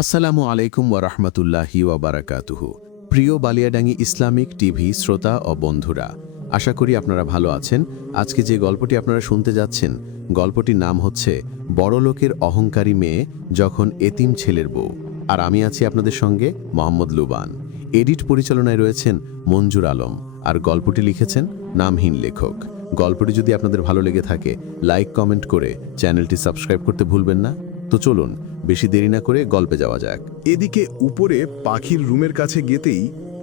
আসসালামু আলাইকুম ওয়ারাহমাতুল্লাহি ওয়াবারাকাতুহু। প্রিয় বালিয়াডাঙ্গি ইসলামিক টিভি শ্রোতা ও বন্ধুরা, আশা করি আপনারা ভালো আছেন। আজকে যে গল্পটি আপনারা শুনতে যাচ্ছেন, গল্পটির নাম হচ্ছে বড়লোকের অহংকারী মেয়ে যখন এতিম ছেলের বউ। আর আমি আছি আপনাদের সঙ্গে মোহাম্মদ লুবান। এডিট পরিচালনায় রয়েছেন মঞ্জুর আলম, আর গল্পটি লিখেছেন নামহীন লেখক। গল্পটি যদি আপনাদের ভালো লেগে থাকে, লাইক কমেন্ট করে চ্যানেলটি সাবস্ক্রাইব করতে ভুলবেন না। তো চলুন বেশি দেরি না করে গল্পে যাওয়া যাক। এদিকে উপরে পাখির রুমের কাছে গেতেই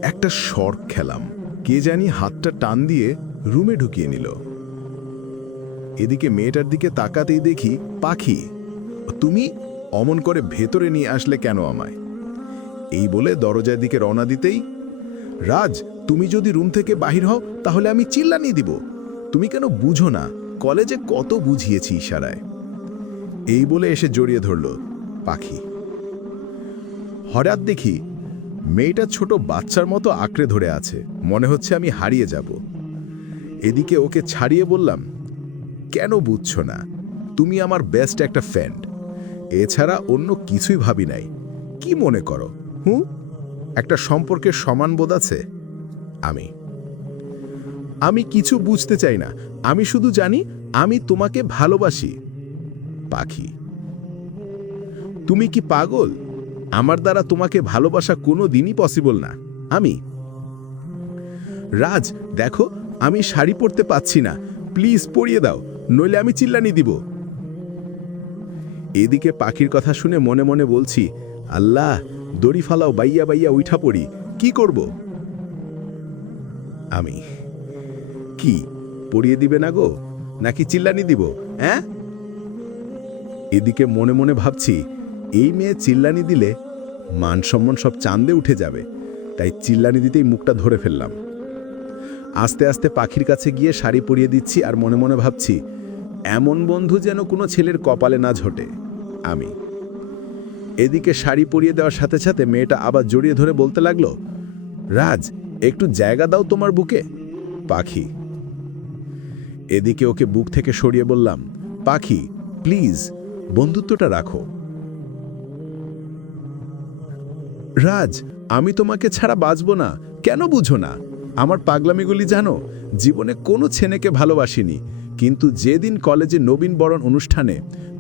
একটা শর্ক খেলাম। কে জানি হাতটা টান দিয়ে রুমে ঢুকিয়ে নিল। এদিকে মেয়েটার দিকে তাকাতেই দেখি পাখি, তুমি অমন করে ভেতরে নিয়ে আসলে কেন আমায়? এই বলে দরজার দিকে রওনা দিতেই, রাজ, তুমি যদি রুম থেকে বাহির হও তাহলে আমি চিল্লানি দিব। তুমি কেন বুঝো না? কলেজে কত বুঝিয়েছি ইশারায়। এই বলে এসে জড়িয়ে ধরল পাখি। হঠাৎ দেখি মেয়েটা ছোট বাচ্চার মতো আঁকড়ে ধরে আছে, মনে হচ্ছে আমি হারিয়ে যাব। এদিকে ওকে ছাড়িয়ে বললাম, কেন বুঝছো না? তুমি আমার বেস্ট একটা ফ্রেন্ড, এছাড়া অন্য কিছুই ভাবি নাই। কি মনে করো একটা সম্পর্কের সমান বোধ আছে? আমি কিছু বুঝতে চাই না, আমি শুধু জানি আমি তোমাকে ভালোবাসি। পাখি, তুমি কি পাগল? আমার দ্বারা তোমাকে ভালোবাসা কোনো দিনই পসিবল না। রাজ, দেখো আমি শাড়ি পরতে পাচ্ছি না, প্লিজ পরিয়ে দাও, নইলে আমি চিল্লানি দিব। এদিকে পাখির কথা শুনে মনে মনে বলছি, আল্লাহ, দড়ি ফালাও, বাইয়া বাইয়া উঠা পড়ি, কি করব? কি পরিয়ে দিবে না গো, নাকি চিল্লানি দিব? হ্যাঁ? এদিকে মনে মনে ভাবছি, এই মেয়ে চিল্লানি দিলে মান সম্মান সব চাঁদে উঠে যাবে, তাই চিল্লানি দিতেই মুখটা ধরে ফেললাম। আস্তে আস্তে পাখির কাছে গিয়ে শাড়ি পরিয়ে দিচ্ছি, আর মনে মনে ভাবছি, এমন বন্ধু যেন কোনো ছেলের কপালে না ঝোটে। এদিকে শাড়ি পরিয়ে দেওয়ার সাথে সাথে মেয়েটা আবার জড়িয়ে ধরে বলতে লাগলো, রাজ, একটু জায়গা দাও তোমার বুকে। পাখি, এদিকে ওকে বুক থেকে সরিয়ে বললাম, পাখি প্লিজ, বন্ধুত্বটা রাখো। রাজ, আমি তোমাকে ছাড়া বাঁচব না, কেন বুঝো না? আমার পাগলামিগুলি জানো, জীবনে কোনো ছেলেকে ভালোবাসিনি, কিন্তু যেদিন কলেজে নবীন বরণ অনুষ্ঠানে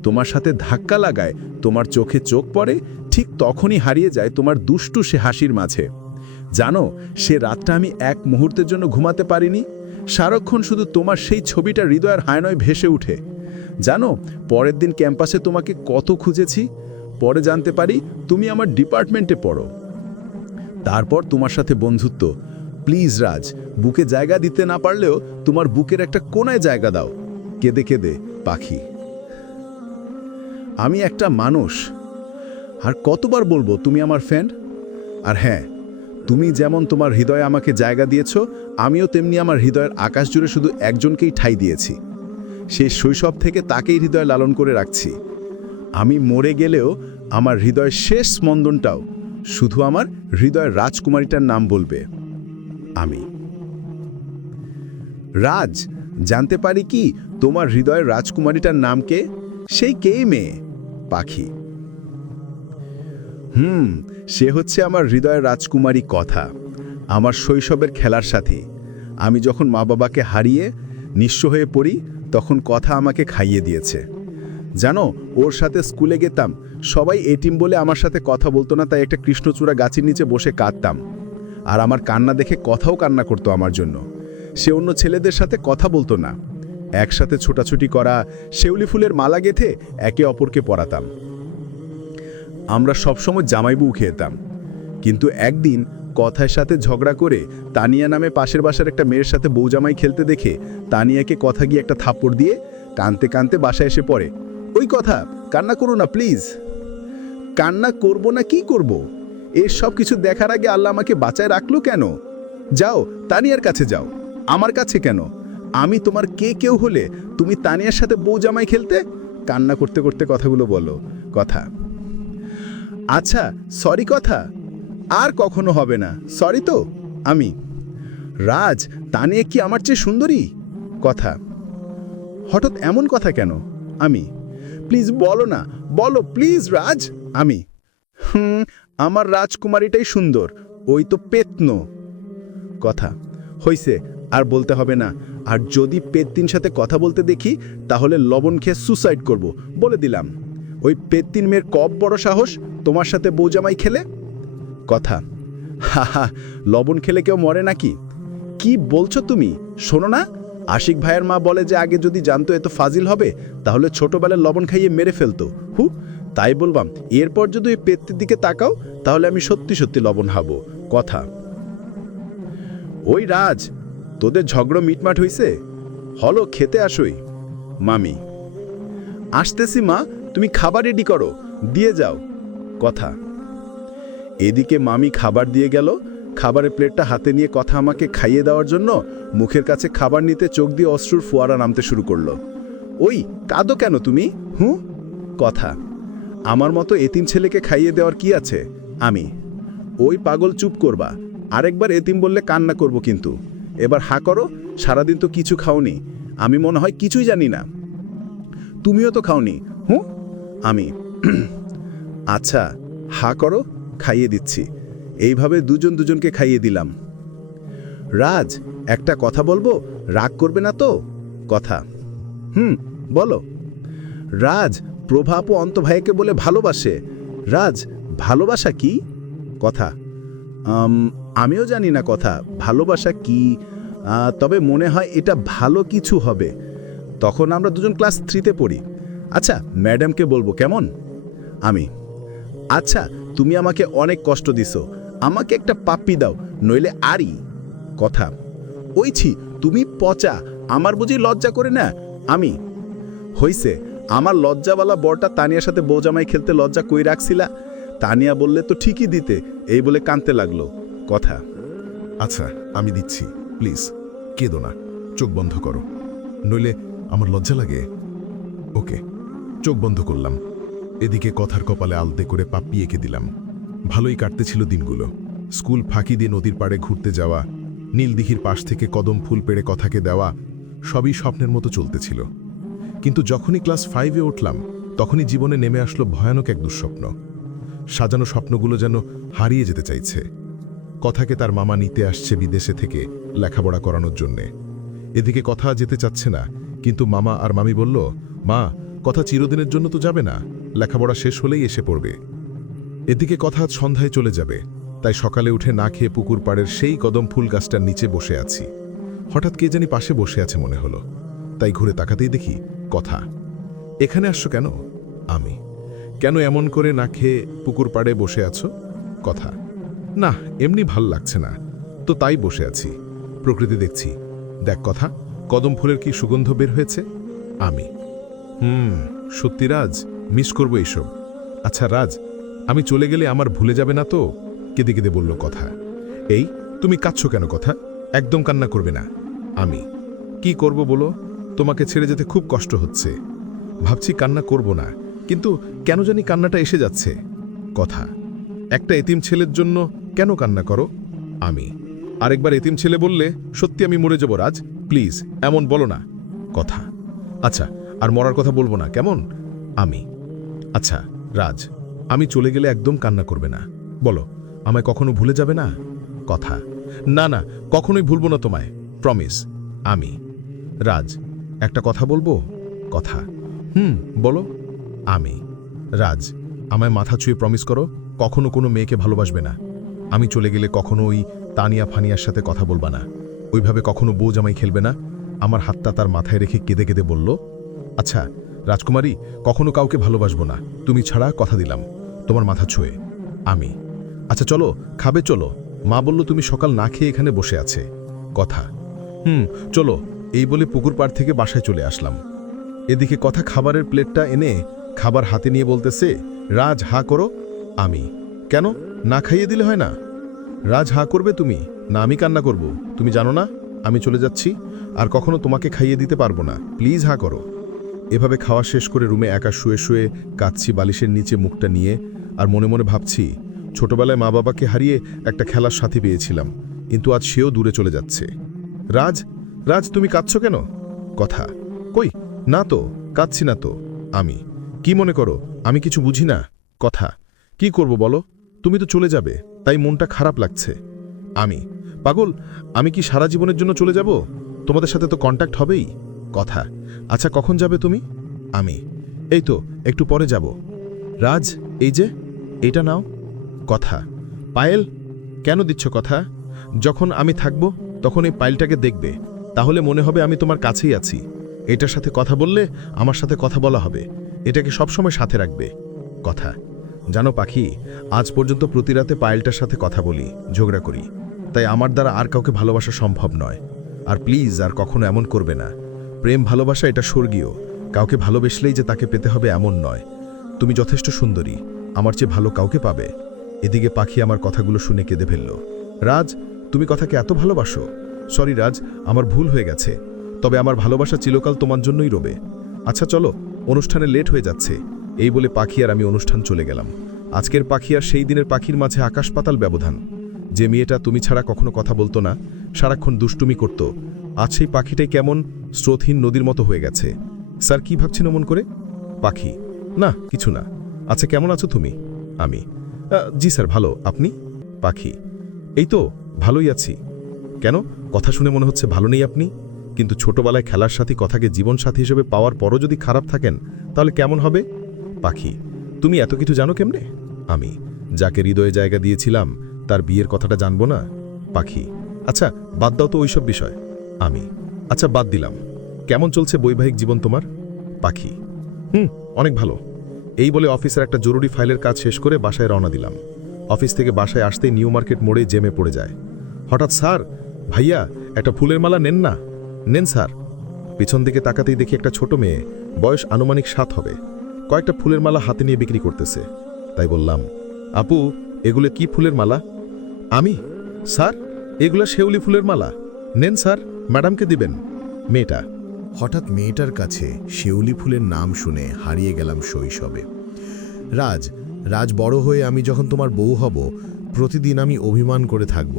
তোমার সাথে ধাক্কা লাগায়, তোমার চোখে চোখ পড়ে, ঠিক তখনই হারিয়ে যায় তোমার দুষ্টু সে হাসির মাঝে। জানো, সে রাতটা আমি এক মুহূর্তের জন্য ঘুমাতে পারিনি। সারাক্ষণ শুধু তোমার সেই ছবিটা হৃদয়ের হায়নয় ভেসে উঠে। জানো, পরের দিন ক্যাম্পাসে তোমাকে কত খুঁজেছি। পরে জানতে পারি তুমি আমার ডিপার্টমেন্টে পড়ো। তারপর তোমার সাথে বন্ধুত্ব। প্লিজ রাজ, বুকে জায়গা দিতে না পারলেও তোমার বুকের একটা কোনায় জায়গা দাও। কেঁদে কেঁদে পাখি, আমি একটা মানুষ, আর কতবার বলবো তুমি আমার ফ্রেন্ড? আর হ্যাঁ, তুমি যেমন তোমার হৃদয়ে আমাকে জায়গা দিয়েছ, আমিও তেমনি আমার হৃদয়ের আকাশ জুড়ে শুধু একজনকেই ঠাঁই দিয়েছি। সেই শৈশব থেকে তাকেই হৃদয়ে লালন করে রাখছি। আমি মরে গেলেও আমার হৃদয়ের শেষ স্পন্দনটাও শুধু আমার হৃদয়ের রাজকুমারীটার নাম বলবে, আমি। রাজ, জানতে পারি কি তোমার হৃদয়ের রাজকুমারীটার নাম কে? সেই কে মেয়ে? পাখি, সে হচ্ছে আমার হৃদয়ের রাজকুমারী কথা, আমার শৈশবের খেলার সাথী। আমি যখন মা বাবাকে হারিয়ে নিঃস্ব হয়ে পড়ি, তখন কথা আমাকে খাইয়ে দিয়েছে। জানো, ওর সাথে স্কুলে গেতাম, সবাই এটিম বলে আমার সাথে কথা বলতো না, তাই একটা কৃষ্ণচূড়া গাছের নিচে বসে কাঁদতাম। আর আমার কান্না দেখে কথাও কান্না করতো আমার জন্য। সে অন্য ছেলেদের সাথে কথা বলতো না। একসাথে ছোটাছুটি করা, শেউলি ফুলের মালা গেঁথে একে অপরকে পরাতাম। আমরা সবসময় জামাই বউ খেতাম। কিন্তু একদিন কথার সাথে ঝগড়া করে তানিয়া নামে পাশের বাসার একটা মেয়ের সাথে বউ জামাই খেলতে দেখে তানিয়াকে কথা গিয়ে একটা থাপ্পড় দিয়ে কাঁদতে কাঁদতে বাসায় এসে পড়ে। ওই কথা, কান্না করো না প্লিজ। কান্না করব না কি করব? এর সব কিছু দেখার আগে আল্লাহ আমাকে বাঁচায় রাখলো কেন? যাও তানিয়ার কাছে যাও, আমার কাছে কেন? আমি তোমার কেউ হলে তুমি তানিয়ার সাথে বউ জামাই খেলতে? কান্না করতে করতে কথাগুলো বলো। কথা, আচ্ছা সরি কথা, আর কখনো হবে না, সরি তো। আমি, রাজ, তানিয়া কি আমার চেয়ে সুন্দরী? কথা, হঠাৎ এমন কথা কেন? আমি, প্লিজ বলো না, বলো প্লিজ রাজ। আমি, আমার রাজকুমারীটাই সুন্দর, ওই তো পেতন। কথা, হইছে, আর বলতে হবে না। আর যদি পেত্তিন সাথে কথা বলতে দেখি তাহলে লবণ খেয়ে সুসাইড করব, বলে দিলাম। ওই পেত্তিন মেয়ের কব বড় সাহস তোমার সাথে বৌজামাই খেলে। কথা, হা, লবণ খেলে কেউ মরে নাকি? কি বলছো তুমি? শোনো না, আশিক ভাইয়ের মা বলে যে আগে যদি জানতো এত ফাজিল হবে তাহলে ছোটবেলায় লবণ খাইয়ে মেরে ফেলতো। তাই বলবাম, এরপর যদি ওই পেত্তির দিকে তাকাও তাহলে আমি সত্যি সত্যি লবণ খাবো। কথা, ওই রাজ, তোদের ঝগড়ো মিটমাট হইছে? হলো, খেতে আসোই। মামি, আসতেছি মা, তুমি খাবার রেডি করো, দিয়ে যাও। কথা, এদিকে মামি খাবার দিয়ে গেল। খাবারের প্লেটটা হাতে নিয়ে কথা আমাকে খাইয়ে দেওয়ার জন্য মুখের কাছে খাবার নিতে চোখ দিয়ে অশ্রুর ফোয়ারা নামতে শুরু করলো। ওই, কাঁদো কেন তুমি? কথা, আমার মতো এতিম ছেলেকে খাইয়ে দেওয়ার কি আছে? আমি, ওই পাগল, চুপ করবা। আরেকবার এতিম বললে কান্না করব কিন্তু। এবার হা করো, সারাদিন তো কিছু খাওনি। আমি মনে হয় কিছুই জানি না। তুমিও তো খাওনি। আমি, আচ্ছা হা করো, খাইয়ে দিচ্ছি। এইভাবে দুজন দুজনকে খাইয়ে দিলাম। রাজ, একটা কথা বলবো, রাগ করবে না তো? কথা, বলো। রাজ, প্রভা আপু অন্ত ভাইকে বলে ভালোবাসে। রাজ, ভালোবাসা কি? কথা, আমিও জানি না কথা, ভালোবাসা কি। তবে মনে হয় এটা ভালো কিছু হবে। তখন আমরা দুজন ক্লাস 3-তে পড়ি। আচ্ছা, ম্যাডামকে বলবো, কেমন? আমি, আচ্ছা, তুমি আমাকে অনেক কষ্ট দিছো, আমাকে একটা পাপ্পি দাও, নইলে আরই। কথা, ওইছি, তুমি পচা, আমার বুঝি লজ্জা করে না? আমি, হইছে, আমার লজ্জাওয়ালা বরটা তানিয়ার সাথে বৌজামাই খেলতে লজ্জা কই রাখছিলা? তানিয়া বললে তো ঠিকই দিতে, এই বলে কাঁদতে লাগলো। কথা, আচ্ছা আমি দিচ্ছি, প্লিজ কেঁদো না, চোখ বন্ধ করো, নইলে আমার লজ্জা লাগে। ওকে, চোখ বন্ধ করলাম। এদিকে কথার কপালে আলতে করে পাপ্পি এঁকে দিলাম। ভালোই কাটতেছিল দিনগুলো। স্কুল ফাঁকি দিয়ে নদীর পাড়ে ঘুরতে যাওয়া, নীলদিঘির পাশ থেকে কদম ফুল পেড়ে কথাকে দেওয়া, সবই স্বপ্নের মতো চলতেছিল। কিন্তু যখনই ক্লাস 5-এ উঠলাম তখনই জীবনে নেমে আসলো ভয়ানক এক দুঃস্বপ্ন। সাজানো স্বপ্নগুলো যেন হারিয়ে যেতে চাইছে। কথাকে তার মামা নিতে আসছে বিদেশে থেকে লেখাপড়া করানোর জন্যে। এদিকে কথা যেতে চাচ্ছে না, কিন্তু মামা আর মামি বলল, মা, কথা চিরদিনের জন্য তো যাবে না, লেখাপড়া শেষ হলেই এসে পড়বে। এদিকে কথা আজ সন্ধ্যায় চলে যাবে, তাই সকালে উঠে না খেয়ে পুকুর পাড়ের সেই কদম ফুল গাছটার নিচে বসে আছি। হঠাৎ কে জানি পাশে বসে আছে মনে হলো, তাই ঘুরে তাকাতেই দেখি কথা। এখানে আসছো কেন? আমি, কেন এমন করে না খেয়ে পুকুর পাড়ে বসে আছো? কথা, না, এমনি ভাল লাগছে না, তো তাই বসে আছি, প্রকৃতি দেখছি। দেখ কথা, কদম ফুলের কি সুগন্ধ বের হয়েছে। আমি, সত্যি রাজ, মিস করবো এইসব। আচ্ছা রাজ, আমি চলে গেলে আমার ভুলে যাবে না তো? কেঁদে কেঁদে বলল কথা। এই, তুমি কাঁদছো কেন কথা? একদম কান্না করবে না। আমি, কি করব বলো, তোমাকে ছেড়ে যেতে খুব কষ্ট হচ্ছে। ভাবছি কান্না করব না, কিন্তু কেন জানি কান্নাটা এসে যাচ্ছে। কথা, একটা এতিম ছেলের জন্য কেন কান্না করো? আমি, আরেকবার এতিম ছেলে বললে সত্যি আমি মরে যাব রাজ, প্লিজ এমন বলো না। কথা, আচ্ছা আর মরার কথা বলবো না, কেমন? আমি, আচ্ছা রাজ, আমি চলে গেলে একদম কান্না করবে না, বলো আমায় কখনো ভুলে যাবে না? কথা, না না, কখনোই ভুলবো না তোমায়, প্রমিস। আমি, রাজ, একটা কথা বলবো? কথা, বলো। আমি, রাজ, আমায় মাথা ছুঁয়ে প্রমিস করো কখনো কোনো মেয়েকে ভালোবাসবে না। আমি চলে গেলে কখনো ওই তানিয়া ফানিয়ার সাথে কথা বলবা না, ওইভাবে কখনো বউ জামাই খেলবে না। আমার হাতটা তার মাথায় রেখে কেঁদে কেঁদে বলল, আচ্ছা রাজকুমারী, কখনো কাউকে ভালোবাসবো না, তুমি ছাড়া, কথা দিলাম, তোমার মাথা ছুঁয়ে। আমি, আচ্ছা চলো, খাবে চলো, মা বলল তুমি সকাল না খেয়ে এখানে বসে আছে। কথা, চলো, এই বলে পুকুর পাড় থেকে বাসায় চলে আসলাম। এদিকে কথা খাবারের প্লেটটা এনে খাবার হাতে নিয়ে বলতেছে, রাজ হা করো। আমি, কেন, না খাইয়ে দিলে হয় না? রাজ হা করবে তুমি, না আমি কান্না করব? তুমি জানো না আমি চলে যাচ্ছি, আর কখনো তোমাকে খাইয়ে দিতে পারবো না, প্লিজ হা করো। এভাবে খাওয়া শেষ করে রুমে একা শুয়ে শুয়ে কাঁদছি বালিশের নিচে মুখটা নিয়ে, আর মনে মনে ভাবছি ছোটবেলায় মা বাবাকে হারিয়ে একটা খেলার সাথী পেয়েছিলাম, কিন্তু আজ সেও দূরে চলে যাচ্ছে। রাজ, রাজ তুমি কাঁদছো কেন? কথা, কই না তো, কাঁদছি না তো। আমি, কি মনে করো আমি কিছু বুঝি না? কথা, কি করব বলো, তুমি তো চলে যাবে, তাই মনটা খারাপ লাগছে। আমি, পাগল, আমি কি সারা জীবনের জন্য চলে যাব? তোমাদের সাথে তো কন্ট্যাক্ট হবেই। কথা, আচ্ছা কখন যাবে তুমি? আমি, এই তো একটু পরে যাব। রাজ, এই যে এটা নাও। কথা, পায়েল, কেন দিচ্ছ কথা? যখন আমি থাকব তখন এই পাইলটাকে দেখবে, তাহলে মনে হবে আমি তোমার কাছেই আছি। এটার সাথে কথা বললে আমার সাথে কথা বলা হবে, এটাকে সবসময় সাথে রাখবে। কথা, জানো পাখি, আজ পর্যন্ত প্রতি রাতে পায়েলটার সাথে কথা বলি, ঝগড়া করি, তাই আমার দ্বারা আর কাউকে ভালোবাসা সম্ভব নয়। আর প্লিজ আর কখনো এমন করবে না। প্রেম ভালোবাসা এটা স্বর্গীয়, কাউকে ভালোবেসলেই যে তাকে পেতে হবে এমন নয়। তুমি যথেষ্ট সুন্দরী, আমার চেয়ে ভালো কাউকে পাবে। এদিকে পাখি আমার কথাগুলো শুনে কেঁদে ফেলল। রাজ, তুমি কথাকে এত ভালোবাসো? সরি রাজ, আমার ভুল হয়ে গেছে, তবে আমার ভালোবাসা চিরকাল তোমার জন্যই রবে। আচ্ছা চলো, অনুষ্ঠানে লেট হয়ে যাচ্ছে। এই বলে পাখি আর আমি অনুষ্ঠান চলে গেলাম। আজকের পাখি আর সেই দিনের পাখির মাঝে আকাশ পাতাল ব্যবধান। যে মেয়েটা তুমি ছাড়া কখনো কথা বলতো না, সারাক্ষণ দুষ্টুমি করত, আজ সেই পাখিটাই কেমন স্রোতহীন নদীর মতো হয়ে গেছে। স্যার কি ভাবছেন মন করে? পাখি, না কিছু না। আচ্ছা কেমন আছো তুমি? আমি, জি স্যার ভালো, আপনি? পাখি, এই তো ভালোই আছি। কেন, কথা শুনে মনে হচ্ছে ভালো নেই আপনি? কিন্তু ছোটবেলায় খেলার সাথী কথাকে জীবনসাথী হিসেবে পাওয়ার পরও যদি খারাপ থাকেন তাহলে কেমন হবে? পাখি, তুমি এত কিছু জানো কেমনে? আমি, যাকে হৃদয়ে জায়গা দিয়েছিলাম তার বিয়ের কথাটা জানবো না? পাখি, আচ্ছা বাদ দাও তো ওইসব বিষয়। আমি, আচ্ছা বাদ দিলাম। কেমন চলছে বৈবাহিক জীবন তোমার? পাখি, অনেক ভালো। এই বলে অফিসের একটা জরুরি ফাইলের কাজ শেষ করে বাসায় রওনা দিলাম। অফিস থেকে বাসায় আসতেই নিউ মার্কেট মোড়ে জেমে পড়ে যায়। হঠাৎ, স্যার, ভাইয়া একটা ফুলের মালা নেন না। নেন স্যার। পিছন দিকে তাকাতেই দেখি একটা ছোট মেয়ে, বয়স আনুমানিক 7 হবে, কয়েকটা ফুলের মালা হাতে নিয়ে বিক্রি করতেছে। তাই বললাম, আপু এগুলো কি ফুলের মালা? আমি, স্যার এগুলো শেউলি ফুলের মালা। নেন স্যার, ম্যাডামকে দিবেন। মেয়েটা, হঠাৎ মেয়েটার কাছে শেউলি ফুলের নাম শুনে হারিয়ে গেলাম শৈশবে। রাজ, বড় হয়ে আমি যখন তোমার বউ হব, প্রতিদিন আমি অভিমান করে থাকব,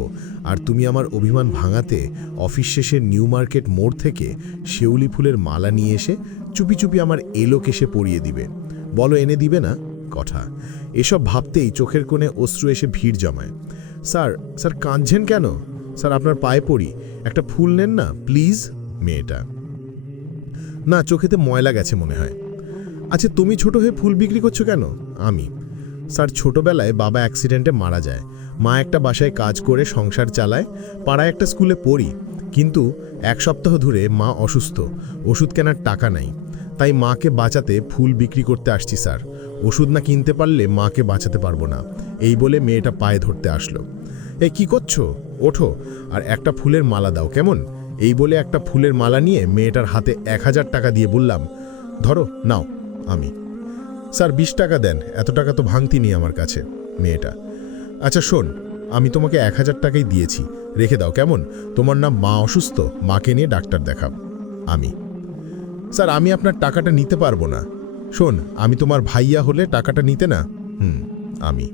আর তুমি আমার অভিমান ভাঙাতে অফিস শেষে নিউ মার্কেট মোড় থেকে শেউলি ফুলের মালা নিয়ে এসে চুপি চুপি আমার এলো কেশে পরিয়ে দিবে। বলো এনে দিবে না? কথা, এসব ভাবতেই চোখের কোণে অশ্রু এসে ভিড় জমায়। স্যার কাঁদছেন কেন? স্যার আপনার পায়ে পড়ি, একটা ফুল নেন না প্লিজ। মেয়েটা, না চোখেতে ময়লা গেছে মনে হয়। আচ্ছা তুমি ছোট হয়ে ফুল বিক্রি করছো কেন? আমি, স্যার ছোটবেলায় বাবা অ্যাক্সিডেন্টে মারা যায়, মা একটা বাসায় কাজ করে সংসার চালায়, পাড়ায় একটা স্কুলে পড়ি, কিন্তু 1 সপ্তাহ ধরে মা অসুস্থ, ওষুধ কেনার টাকা নাই, তাই মাকে বাঁচাতে ফুল বিক্রি করতে আসছি স্যার। ওষুধ না কিনতে পারলে মাকে বাঁচাতে পারবো না। এই বলে মেয়েটা পায়ে ধরতে আসলো। এই কি করছো? ওঠো আর একটা ফুলের মালা দাও কেমন? এই বলে একটা ফুলের মালা নিয়ে মেয়েটার হাতে 1000 টাকা দিয়ে বললাম, ধরো নাও। আমি, স্যার 20 টাকা দেন, এত টাকা তো ভাঙতি নেই আমার কাছে। মেয়েটা, আচ্ছা শোন, আমি তোমাকে 1000 টাকাই দিয়েছি, রেখে দাও কেমন? তোমার নাম মা অসুস্থ, মাকে নিয়ে ডাক্তার দেখাব। আমি, স্যার আমি আপনার টাকাটা নিতে পারবো না। শোন, আমি তোমার ভাইয়া হলে টাকাটা নিতে না। আমি,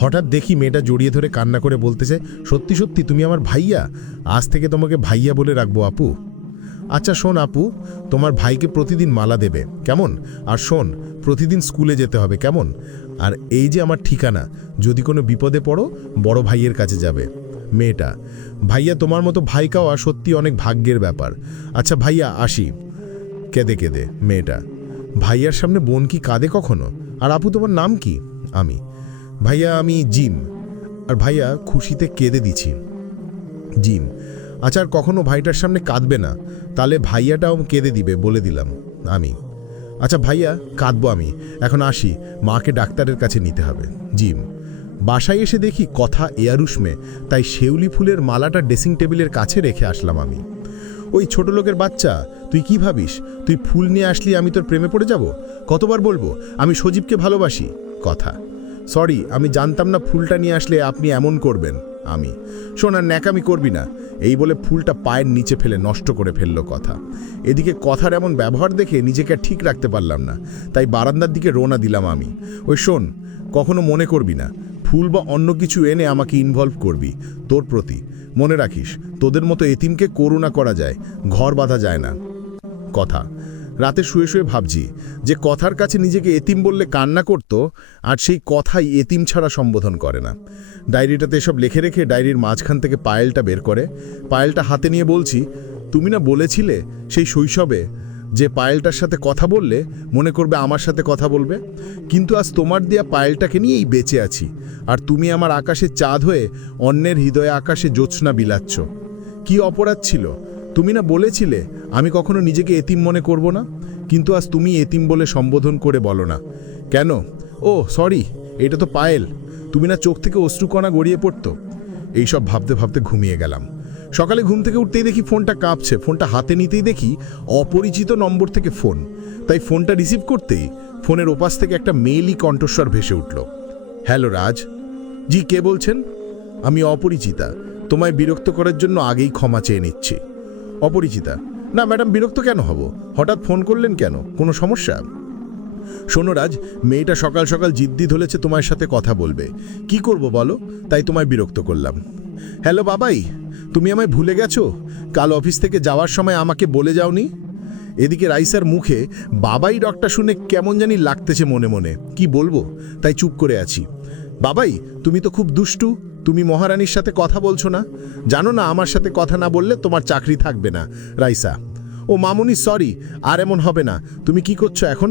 হঠাৎ দেখি মেয়েটা জড়িয়ে ধরে কান্না করে বলতেছে, সত্যি সত্যি তুমি আমার ভাইয়া? আজ থেকে তোমাকে ভাইয়া বলে রাখবো আপু। আচ্ছা শোন আপু, তোমার ভাইকে প্রতিদিন মালা দেবে কেমন? আর শোন, প্রতিদিন স্কুলে যেতে হবে কেমন? আর এই যে আমার ঠিকানা, যদি কোনো বিপদে পড়ো বড় ভাইয়ের কাছে যাবে। মেয়েটা, ভাইয়া তোমার মতো ভাই পাওয়া সত্যি অনেক ভাগ্যের ব্যাপার। আচ্ছা ভাইয়া আসি। কেঁদে কেঁদে মেয়েটা, ভাইয়ার সামনে বোন কি কাঁদে কখনো? আর আপু তোমার নাম কি? আমি, ভাইয়া আমি জিম। আর ভাইয়া খুশিতে কেঁদে দিছি। জিম, আচ্ছা আর কখনো ভাইটার সামনে কাঁদবে না, তাহলে ভাইয়াটাও কেঁদে দিবে বলে দিলাম। আমি, আচ্ছা ভাইয়া কাঁদবো আমি, এখন আসি, মাকে ডাক্তারের কাছে নিতে হবে। জিম, বাসায় এসে দেখি কথা এয়ারুসমে, তাই শেউলি ফুলের মালাটা ড্রেসিং টেবিলের কাছে রেখে আসলাম। আমি, ওই ছোট লোকের বাচ্চা, তুই কি ভাবিস তুই ফুল নিয়ে আসলি আমি তোর প্রেমে পড়ে যাব? কতবার বলবো আমি সজীবকে ভালোবাসি? কথা, সরি আমি জানতাম না ফুলটা নিয়ে আসলে আপনি এমন করবেন। আমি, শোন আর ন্যাকামি করবি না। এই বলে ফুলটা পায়ের নিচে ফেলে নষ্ট করে ফেললো কথা। এদিকে কথার এমন ব্যবহার দেখে নিজেকে আর ঠিক রাখতে পারলাম না, তাই বারান্দার দিকে রওনা দিলাম। আমি, ওই শোন, কখনো মনে করবি না ফুল বা অন্য কিছু এনে আমাকে ইনভলভ করবি তোর প্রতি। মনে রাখিস তোদের মতো এতিমকে করুণা করা যায়, ঘর বাঁধা যায় না। কথা, রাতে শুয়ে শুয়ে ভাবছি যে কথার কাছে নিজেকে এতিম বললে কান্না করত, আর সেই কথাই এতিম ছাড়া সম্বোধন করে না। ডায়েরিটাতে এসব লিখে রেখে ডায়েরির মাঝখান থেকে পায়েলটা বের করে পায়েলটা হাতে নিয়ে বলছি, তুমি না বলেছিলে সেই শৈশবে যে পায়েলটার সাথে কথা বললে মনে করবে আমার সাথে কথা বলবে, কিন্তু আজ তোমার দেয়া পায়েলটাকে নিয়েই বেঁচে আছি, আর তুমি আমার আকাশে চাঁদ হয়ে অন্যের হৃদয়ে আকাশে জ্যোৎস্না বিলাচ্ছ। কি অপরাধ ছিল? তুমি না বলেছিলে আমি কখনো নিজেকে এতিম মনে করব না, কিন্তু আজ তুমি এতিম বলে সম্বোধন করে বলো না কেন? ও সরি, এটা তো পায়েল। তুমি না চোখ থেকে অশ্রুকণা গড়িয়ে পড়তো। এইসব ভাবতে ভাবতে ঘুমিয়ে গেলাম। সকালে ঘুম থেকে উঠতেই দেখি ফোনটা কাঁপছে। ফোনটা হাতে নিতেই দেখি অপরিচিত নম্বর থেকে ফোন। তাই ফোনটা রিসিভ করতেই ফোনের ওপাশ থেকে একটা মেইলি কণ্ঠস্বর ভেসে উঠল। হ্যালো রাজ। জি, কে বলছেন? আমি অপরিচিতা, তোমায় বিরক্ত করার জন্য আগেই ক্ষমা চেয়ে নিচ্ছি। অপরিচিতা: না ম্যাডাম, বিরক্ত কেন হব? হঠাৎ ফোন করলেন কেন? কোনো সমস্যা? শোনো রাজ, মেয়েটা সকাল সকাল জিদ্দি ধরেছে তোমার সাথে কথা বলবে। কি করব বলো? তাই তোমায় বিরক্ত করলাম। হ্যালো বাবাই, তুমি আমায় ভুলে গেছো? কাল অফিস থেকে যাওয়ার সময় আমাকে বলে যাওনি? এদিকে রাইসার মুখে বাবাই ডকটা শুনে কেমন জানি লাগতেছে মনে মনে। কি বলবো, তাই চুপ করে আছি। বাবাই, তুমি তো খুব দুষ্টু। তুমি মহারানীর সাথে কথা বলছো না? জানো না আমার সাথে কথা না বললে তোমার চাকরি থাকবে না। রাইসা: ও মামুনি সরি, আর এমন হবে না। তুমি কি করছো এখন?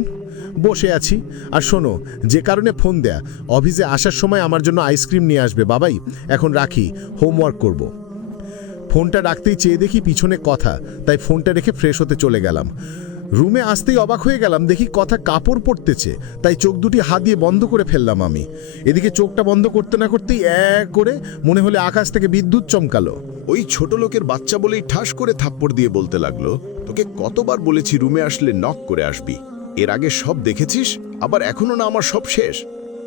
বসে আছি। আর শোনো, যে কারণে ফোন দেয়া, অফিসে আসার সময় আমার জন্য আইসক্রিম নিয়ে আসবে। বাবাই, এখন রাখি, হোমওয়ার্ক করব। ফোনটা রাখতেই চেয়ে দেখি পিছনে কথা, তাই ফোনটা রেখে ফ্রেশ হতে চলে গেলাম। রুমে আসতেই অবাক হয়ে গেলাম, দেখি কথা কাপড় পড়তেছে, তাই চোখ দুটি হাত দিয়ে বন্ধ করে ফেললাম আমি। এদিকে চোখটা বন্ধ করতে না করতেই করে মনে হলে আকাশ থেকে বিদ্যুৎ চমকালো। ওই ছোট লোকের বাচ্চা বলেই ঠাস করে থাপ্পড় দিয়ে বলতে লাগলো, তোকে কতবার বলেছি রুমে আসলে নক করে আসবি, এর আগে সব দেখেছিস, আবার এখনো না আমার সব শেষ?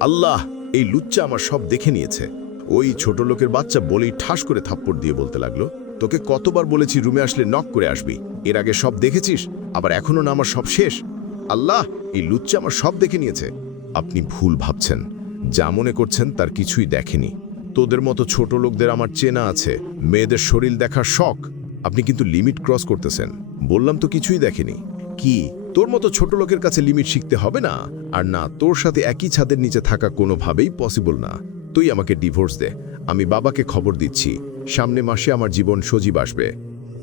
আল্লাহ, এই লুচ্চা আমার সব দেখে নিয়েছে। ওই ছোট লোকের বাচ্চা বলেই ঠাস করে থাপ্পড় দিয়ে বলতে লাগলো, তোকে কতবার বলেছি রুমে আসলে নক করে আসবি, এর আগে সব দেখেছিস, আবার এখনো না আমার সব শেষ? আল্লাহ, এই লুচ্চা আমার সব দেখে নিয়েছে। আপনি ভুল ভাবছেন, যা মনে করছেন তার কিছুই দেখেনি। তোদের মতো ছোট লোকদের আমার চেনা আছে, মেয়েদের শরীর দেখার শখ। আপনি কিন্তু লিমিট ক্রস করতেছেন। বললাম তো কিছুই দেখেনি। কি তোর মতো ছোট লোকের কাছে লিমিট শিখতে হবে না? আর না, তোর সাথে একই ছাদের নিচে থাকা কোনোভাবেই পসিবল না। তুই আমাকে ডিভোর্স দে, আমি বাবাকে খবর দিচ্ছি, সামনে মাসে আমার জীবন সজীব আসবে।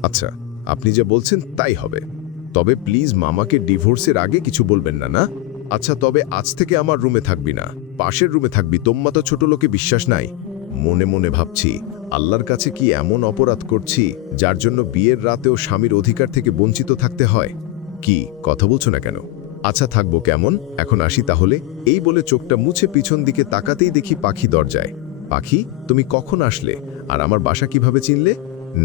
আচ্ছা, আপনি যে বলছেন তাই হবে, তবে প্লিজ মামাকে ডিভোর্সের আগে কিছু বলবেন না। না আচ্ছা, তবে আজ থেকে আমার রুমে থাকবি না, পাশের রুমে থাকবি। তোমা তো ছোট লোকে বিশ্বাস নাই। মনে মনে ভাবছি, আল্লাহর কাছে কি এমন অপরাধ করছি যার জন্য বিয়ের রাতেও স্বামীর অধিকার থেকে বঞ্চিত থাকতে হয়? কি কথা বলছো না কেন? আচ্ছা থাকবো, কেমন, এখন আসি তাহলে। এই বলে চোখটা মুছে পিছন দিকে তাকাতেই দেখি পাখি দরজায়। পাখি, তুমি কখন আসলে? আর আমার বাসা কিভাবে চিনলে?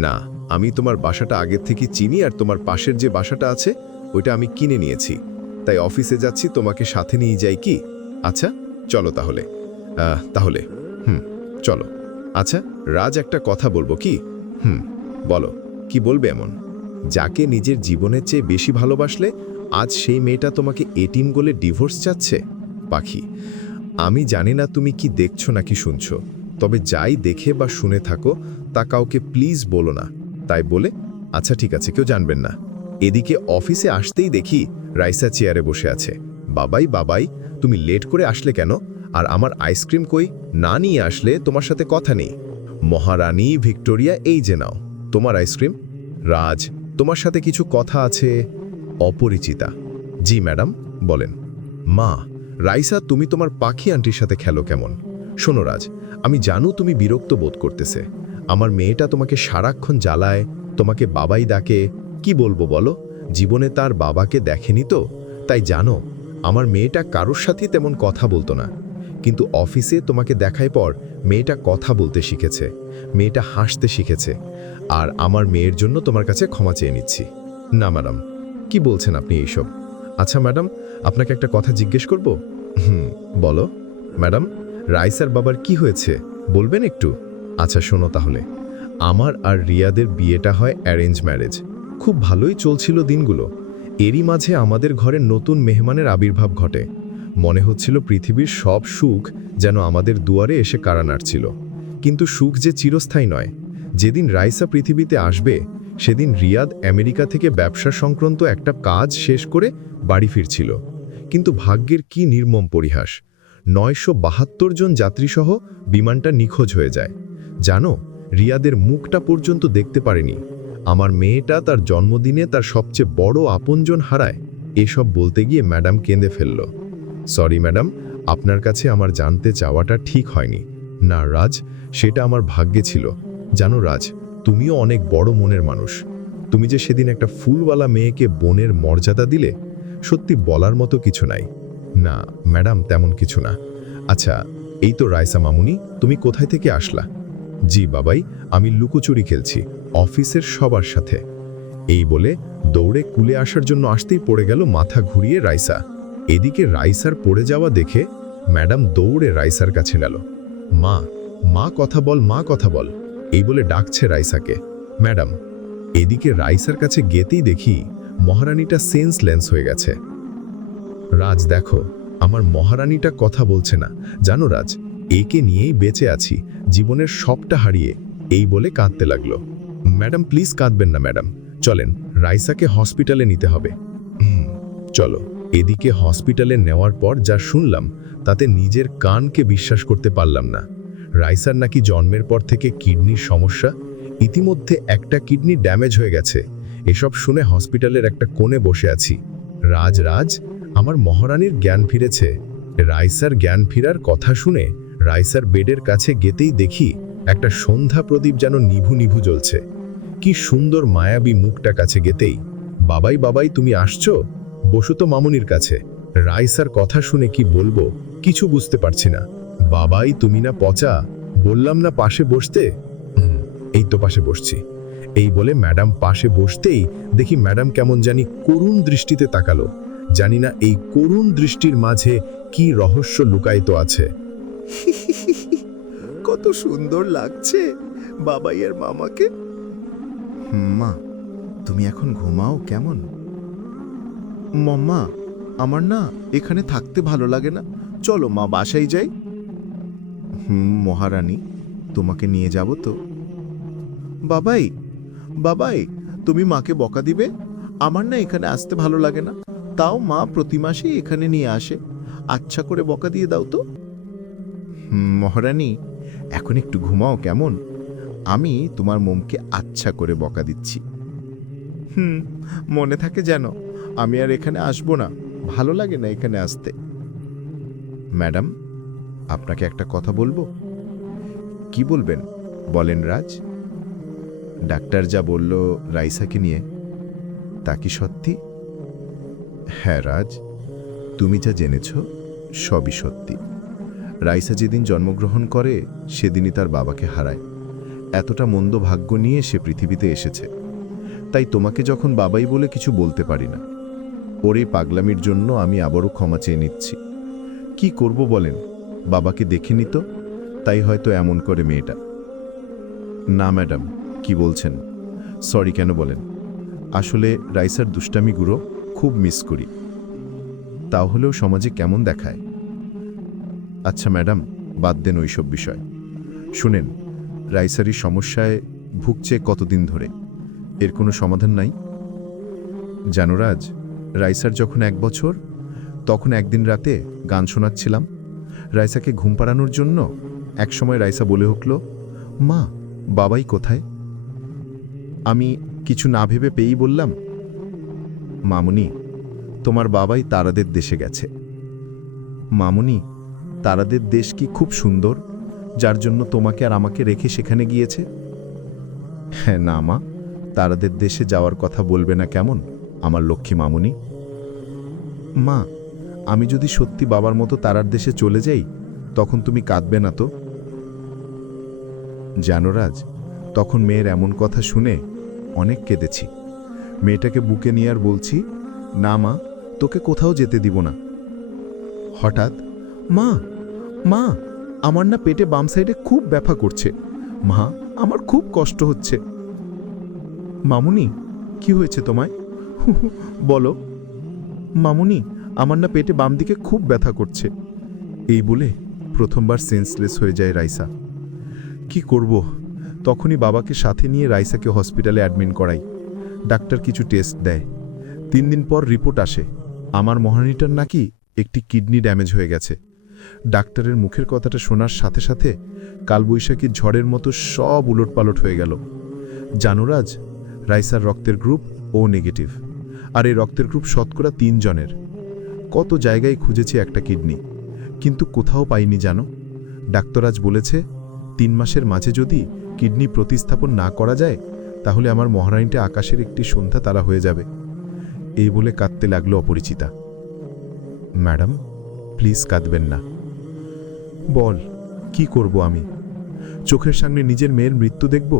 না, আমি তোমার বাসাটা আগের থেকে চিনি, আর তোমার পাশের যে বাসাটা আছে ওইটা আমি কিনে নিয়েছি, তাই অফিসে যাচ্ছি, তোমাকে সাথে নিয়ে যাই কি? আচ্ছা চলো তাহলে। তাহলে চলো। আচ্ছা রাজ, একটা কথা বলবো কি? বলো, কি বলবে এমন? যাকে নিজের জীবনের চেয়ে বেশি ভালোবাসলে আজ সেই মেয়েটা তোমাকে এটিম বলে ডিভোর্স চাচ্ছে? পাখি, আমি জানি না তুমি কি দেখছো নাকি শুনছো, তবে যাই দেখে বা শুনে থাকো তা কাউকে প্লিজ বলো না। তাই বলে আচ্ছা ঠিক আছে, কেউ জানবেন না। এদিকে অফিসে আসতেই দেখি রাইসা চেয়ারে বসে আছে। বাবাই বাবাই, তুমি লেট করে আসলে কেন? আর আমার আইসক্রিম কই? না নিয়ে আসলে তোমার সাথে কথা নেই। মহারানী ভিক্টোরিয়া, এই যে নাও তোমার আইসক্রিম। রাজ, তোমার সাথে কিছু কথা আছে। অপরিচিতা: জি ম্যাডাম, বলেন। মা, রাইসা তুমি তোমার পাখি আন্টির সাথে খেলো কেমন? শোনো রাজ, আমি জানো তুমি বিরক্ত বোধ করতেছে। আমার মেয়েটা তোমাকে সারাক্ষণ জ্বালায়, তোমাকে বাবাই ডাকে। কি বলবো বলো, জীবনে তার বাবাকে দেখেনি তো, তাই জানো আমার মেয়েটা কারোর সাথেই তেমন কথা বলতো না, কিন্তু অফিসে তোমাকে দেখার পর মেয়েটা কথা বলতে শিখেছে, মেয়েটা হাসতে শিখেছে। আর আমার মেয়ের জন্য তোমার কাছে ক্ষমা চেয়ে নিচ্ছি। না ম্যাডাম, কি বলছেন আপনি এইসব? আচ্ছা ম্যাডাম, আপনাকে একটা কথা জিজ্ঞেস করব? বলো ম্যাডাম। রাইসার বাবার কি হয়েছে বলবেন একটু? আচ্ছা শোনো তাহলে, আমার আর রিয়াদের বিয়েটা হয় অ্যারেঞ্জ ম্যারেজ। খুব ভালোই চলছিল দিনগুলো। এরই মাঝে আমাদের ঘরে নতুন মেহমানের আবির্ভাব ঘটে। মনে হচ্ছিল পৃথিবীর সব সুখ যেন আমাদের দুয়ারে এসে কারা নাড়ছিল। কিন্তু সুখ যে চিরস্থায়ী নয়। যেদিন রাইসা পৃথিবীতে আসবে সেদিন রিয়াদ আমেরিকা থেকে ব্যবসা সংক্রান্ত একটা কাজ শেষ করে বাড়ি ফিরছিল, কিন্তু ভাগ্যের কি নির্মম পরিহাস, 972 জন যাত্রীসহ বিমানটা নিখোঁজ হয়ে যায়। জানো, রিয়াদের মুখটা পর্যন্ত দেখতে পারেনি। আমার মেয়েটা তার জন্মদিনে তার সবচেয়ে বড় আপনজন হারায়, এসব বলতে গিয়ে ম্যাডাম কেঁদে ফেলল। সরি ম্যাডাম, আপনার কাছে আমার জানতে চাওয়াটা ঠিক হয়নি। না রাজ, সেটা আমার ভাগ্যে ছিল। জানো রাজ, তুমিও অনেক বড় মনের মানুষ। তুমি যে সেদিন একটা ফুলওয়ালা মেয়েকে বোনের মর্যাদা দিলে, সত্যি বলার মতো কিছু নাই। না ম্যাডাম, তেমন কিছু না। আচ্ছা, এই তো রাইসা মামুনি, তুমি কোথায় থেকে আসলা? জি বাবাই, আমি লুকোচুরি খেলছি অফিসের সবার সাথে। এই বলে দৌড়ে কুলে আসার জন্য আসতেই পড়ে গেল মাথা ঘুরিয়ে রাইসা। এদিকে রাইসার পড়ে যাওয়া দেখে ম্যাডাম দৌড়ে রাইসার কাছে গেল। মা, মা কথা বল, মা কথা বল, এই বলে ডাকছে রাইসাকে। ম্যাডাম এদিকে রাইসার কাছে গেতেই দেখি মহারানীটা সেন্সলেন্স হয়ে গেছে। রাজ দেখো, আমার মহারানীটা কথা বলছে না। জানো রাজ, একে নিয়েই বেঁচে আছি, জীবনের সবটা হারিয়ে, এই বলে কাঁদতে লাগলো। ম্যাডাম প্লিজ কাঁদবেন না ম্যাডাম, চলেন রাইসাকে হসপিটালে নিতে হবে। চলো। এদিকে হসপিটালে নেওয়ার পর যা শুনলাম তাতে নিজের কানকে বিশ্বাস করতে পারলাম না। রাইসার নাকি জন্মের পর থেকে কিডনির সমস্যা, ইতিমধ্যে একটা কিডনি ড্যামেজ হয়ে গেছে। এসব শুনে হসপিটালের একটা কোণে বসে আছি। রাজ, আমার মহারানীর জ্ঞান ফিরেছে। রাইসার জ্ঞান ফেরার কথা শুনে রাইসার বেডের কাছে গেতেই দেখি একটা সন্ধ্যা প্রদীপ যেন নিভু নিভু জ্বলছে। কি সুন্দর মায়াবী মুখটা কাছে গেতেই, বাবাই তুমি আসছো, বসো তো মামুনির কাছে। রাইসার কথা শুনে কি বলবো কিছু বুঝতে পারছি না। বাবাই তুমি না পচা, বললাম না পাশে বসতে। এই তো পাশে বসছি। এই বলে ম্যাডাম পাশে বসতেই দেখি ম্যাডাম কেমন জানি করুণ দৃষ্টিতে তাকালো। জানি না এই করুণ দৃষ্টির মাঝে কি রহস্য লুকায়িত আছে। কত সুন্দর লাগছে বাবাইয়ের মামাকে। মা, তুমি এখন ঘুমাও কেমন? মম্মা, আমার না এখানে থাকতে ভালো লাগে না, চলো মা বাসায় যাই। মহারানী, তোমাকে নিয়ে যাব তো। বাবাই, তুমি মাকে বকা দিবে? আমার না এখানে আসতে ভালো লাগে না, তাও মা প্রতি মাসেই এখানে নিয়ে আসে, আচ্ছা করে বকা দিয়ে দাও তো। মহারানী, এখন একটু ঘুমাও কেমন, আমি তোমার মোমকে আচ্ছা করে বকা দিচ্ছি। মনে থাকে যেন, আমি আর এখানে আসবো না, ভালো লাগে না এখানে আসতে। ম্যাডাম, আপনাকে একটা কথা বলবো। কি বলবেন বলেন রাজ। ডাক্তার যা বলল রাইসাকে নিয়ে, তা কি সত্যি? হ্যাঁ রাজ, তুমি যা জেনেছ সবই সত্যি। রাইসা যেদিন জন্মগ্রহণ করে সেদিনই তার বাবাকে হারায়। এতটা মন্দ ভাগ্য নিয়ে সে পৃথিবীতে এসেছে, তাই তোমাকে যখন বাবাই বলে কিছু বলতে পারি না। ওর এই পাগলামির জন্য আমি আবারও ক্ষমা চেয়ে নিচ্ছি। কি করব বলেন, বাবাকে দেখেনি তো, তাই হয়তো এমন করে মেয়েটা। না ম্যাডাম, কি বলছেন? সরি কেন বলেন? আসলে রাইসার দুষ্টামিগুলো খুব মিস করি, তাহলেও সমাজে কেমন দেখায়। আচ্ছা ম্যাডাম, বাদ দেন ওইসব বিষয়। শুনেন, রাইসারই সমস্যায় ভুগছে কতদিন ধরে, এর কোনো সমাধান নাই। জানো রাজ, রাইসার যখন 1 বছর, তখন একদিন রাতে গান শোনাচ্ছিলাম রাইসাকে ঘুম পাড়ানোর জন্য। একসময় রাইসা বলে উঠল, মা, বাবাই কোথায়? আমি কিছু না ভেবে পেয়েই বললাম, মামুনি, তোমার বাবাই তারাদের দেশে গেছে। মামুনি, তারাদের দেশ কি খুব সুন্দর, যার জন্য তোমাকে আর আমাকে রেখে সেখানে গিয়েছে? হ্যাঁ না মা, তারাদের দেশে যাওয়ার কথা বলবে না কেমন আমার লক্ষ্মী মামুনি। মা, আমি যদি সত্যি বাবার মতো তারার দেশে চলে যাই, তখন তুমি কাঁদবে না তো? জানো রাজ, তখন মেয়ের এমন কথা শুনে অনেক কেঁদেছি। মেয়েটাকে বুকে নিয়ে আর বলছি, না মা, তোকে কোথাও যেতে দিব না। হঠাৎ, মা, আমার না পেটে বাম সাইডে খুব ব্যথা করছে, মা, আমার খুব কষ্ট হচ্ছে। মামুনি, কি হয়েছে তোমায়? বলো। মামুনি, আমার না পেটে বাম দিকে খুব ব্যথা করছে। এই বলে প্রথমবার সেন্সলেস হয়ে যায় রাইসা। কি করব, তখনই বাবাকে সাথে নিয়ে রাইসাকে হসপিটালে অ্যাডমিট করাই। ডাক্তার কিছু টেস্ট দেয়। 3 দিন পর রিপোর্ট আসে, আমার মহারানীটার নাকি একটি কিডনি ড্যামেজ হয়ে গেছে। ডাক্তারের মুখের কথাটা শোনার সাথে সাথে কালবৈশাখীর ঝড়ের মতো সব উলটপালট হয়ে গেল। জানুরাজ, রাইসার রক্তের গ্রুপ ও নেগেটিভ, আর এই রক্তের গ্রুপ শতকরা 3 জনের। কত জায়গায় খুঁজেছি একটা কিডনি, কিন্তু কোথাও পাইনি জানো। ডাক্তারাজ বলেছে 3 মাসের মাঝে যদি কিডনি প্রতিস্থাপন না করা যায় তাহলে আমার মহারানীটা আকাশের একটি সন্ধ্যা তারা হয়ে যাবে। এই বলে কাঁদতে লাগলো অপরিচিতা। ম্যাডাম, প্লিজ কাঁদবেন না। বল, কি করব আমি? চোখের সামনে নিজের মেয়ের মৃত্যু দেখব,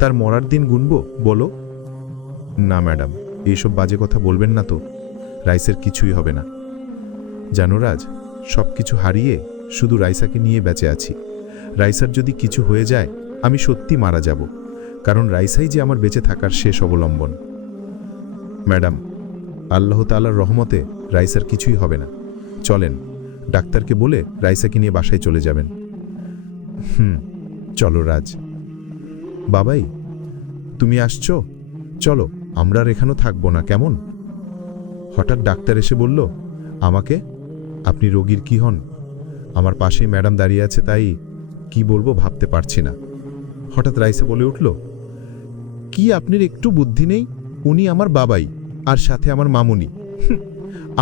তার মরার দিন গুনব? বলো। না ম্যাডাম, এইসব বাজে কথা বলবেন না তো। রাইসের কিছুই হবে না। জানো রাজ, সব কিছু হারিয়ে শুধু রাইসাকে নিয়ে বেঁচে আছি। রাইসার যদি কিছু হয়ে যায় আমি সত্যি মারা যাব, কারণ রাইসাই যে আমার বেঁচে থাকার শেষ অবলম্বন। ম্যাডাম, আল্লাহ তাআলার রহমতে রাইসার কিছুই হবে না। চলেন, ডাক্তারকে বলে রাইসাকে নিয়ে বাসায় চলে যাবেন। চলো রাজ। বাবাই, তুমি আসছো? চলো, আমরা আর এখানেও থাকবো না, কেমন? হঠাৎ ডাক্তার এসে বলল, আমাকে? আপনি রোগীর কি হন? আমার পাশেই ম্যাডাম দাঁড়িয়ে আছে, তাই কি বলবো ভাবতে পারছি না। হঠাৎ রাইসা বলে উঠল, কি আপনার একটু বুদ্ধি নেই? উনি আমার বাবাই, আর সাথে আমার মামুনি।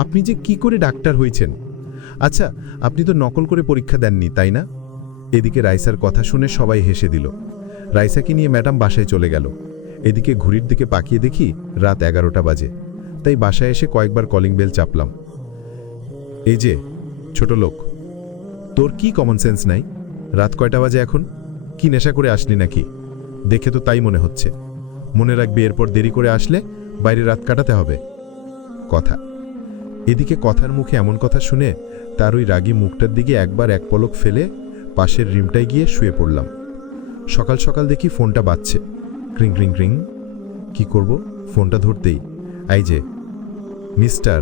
আপনি যে কি করে ডাক্তার হয়েছেন? আচ্ছা, আপনি তো নকল করে পরীক্ষা দেননি, তাই না? এদিকে রাইসার কথা শুনে সবাই হেসে দিল। রাইসাকে নিয়ে ম্যাডাম বাসায় চলে গেল। এদিকে ঘড়ির দিকে পাকিয়ে দেখি রাত 11টা বাজে। তাই বাসায় এসে কয়েকবার কলিং বেল চাপলাম। এই যে ছোট লোক, তোর কি কমন সেন্স নাই? রাত কয়টা বাজে এখন? কি নেশা করে আসলি নাকি? দেখে তো তাই মনে হচ্ছে। মনে রাখবি, এরপর দেরি করে আসলে বাইরে রাত কাটাতে হবে। কথা। এদিকে কথার মুখে এমন কথা শুনে তার ওই রাগী মুখটার দিকে একবার এক পলক ফেলে পাশের রিমটায় গিয়ে শুয়ে পড়লাম। সকাল সকাল দেখি ফোনটা বাজছে। ক্রিং ক্রিং ক্রিং। কি করব? ফোনটা ধরতেই, এই যে মিস্টার,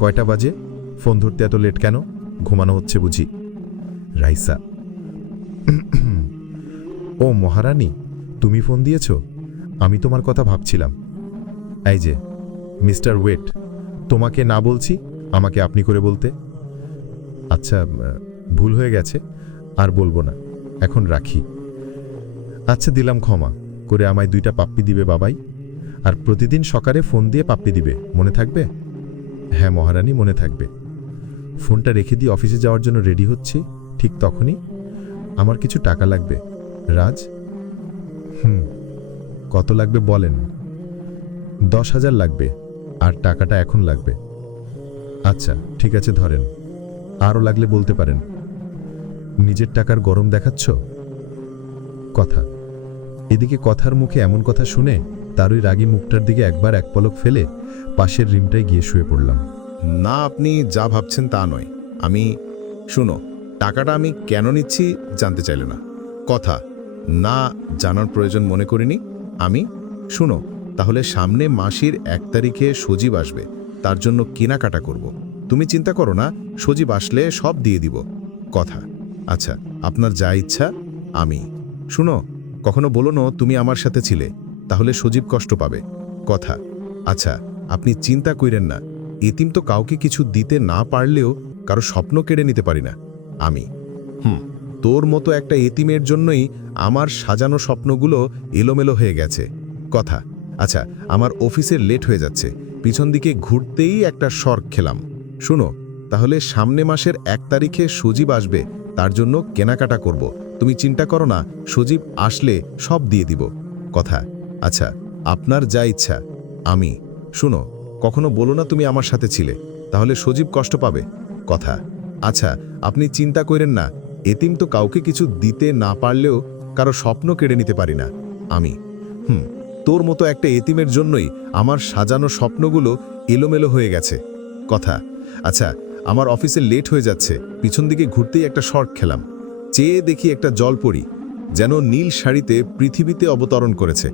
কয়টা বাজে? ফোন ধরতে এত লেট কেন? ঘুমানো হচ্ছে বুঝি? রাইসা। ও মহারানী, তুমি ফোন দিয়েছ? আমি তোমার কথা ভাবছিলাম। এই যে মিস্টার ওয়েট, তোমাকে না বলছি, আমাকে আপনি করে বলতে। আচ্ছা, ভুল হয়ে গেছে, আর বলবো না, এখন রাখি। আচ্ছা, দিলাম ক্ষমা করে। আমায় 2টা পাপ্পি দিবে বাবাই, আর প্রতিদিন সকালে ফোন দিয়ে পাপ্পি দিবে, মনে থাকবে? হ্যাঁ মহারানী, মনে থাকবে। ফোনটা রেখে দিয়ে অফিসে যাওয়ার জন্য রেডি হচ্ছি, ঠিক তখনই, আমার কিছু টাকা লাগবে। রাজ। কত লাগবে বলেন? 10,000 লাগবে, আর টাকাটা এখন লাগবে। আচ্ছা ঠিক আছে, ধরেন। আরও লাগলে বলতে পারেন। নিজের টাকার গরম দেখাচ্ছ? কথা। এদিকে কথার মুখে এমন কথা শুনে তার ওই রাগী মুখটার দিকে একবার এক পলক ফেলে পাশের রিমটায় গিয়ে শুয়ে পড়লাম। না, আপনি যা ভাবছেন তা নয়। শুনো, টাকাটা আমি কেন নিচ্ছি জানতে চাইলে না? কথা। না, জানার প্রয়োজন মনে করিনি আমি। শুনো, তাহলে সামনে মাসের 1 তারিখে সজীব আসবে, তার জন্য কেনাকাটা করব। তুমি চিন্তা করো না, সজীব আসলে সব দিয়ে দিব। কথা। আচ্ছা, আপনার যা ইচ্ছা। আমি। শুনো, কখনো বলো না তুমি আমার সাথে ছিলে, তাহলে সজীব কষ্ট পাবে। কথা। আচ্ছা, আপনি চিন্তা কইরেন না, এতিম তো কাউকে কিছু দিতে না পারলেও কারো স্বপ্ন কেড়ে নিতে পারি না আমি। তোর মতো একটা এতিমের জন্যই আমার সাজানো স্বপ্নগুলো এলোমেলো হয়ে গেছে। কথা। আচ্ছা, আমার অফিসের লেট হয়ে যাচ্ছে, পিছন দিকে ঘুরতেই একটা শর্ট খেলাম। শুনো, তাহলে সামনে মাসের 1 তারিখে সজীব আসবে, তার জন্য কেনাকাটা করব। তুমি চিন্তা করো না, সজীব আসলে সব দিয়ে দিব। কথা। আচ্ছা, আপনার যা ইচ্ছা। আমি। শুনো, কখনো বলো না তুমি আমার সাথে ছিলে, তাহলে সজীব কষ্ট পাবে। কথা। আচ্ছা, আপনি চিন্তা করেন না, এতিম তো কাউকে কিছু দিতে না পারলেও কারো স্বপ্ন কেড়ে নিতে পারি না আমি। তোর মতো একটা এতিমের জন্যই আমার সাজানো স্বপ্নগুলো এলোমেলো হয়ে গেছে। কথা। আচ্ছা, আমার অফিসে লেট হয়ে যাচ্ছে, পিছন দিকে ঘুরতেই একটা শর্ট খেলাম। চেয়ে দেখি একটা জলপরি যেন নীল শাড়িতে পৃথিবীতে অবতরণ করেছে।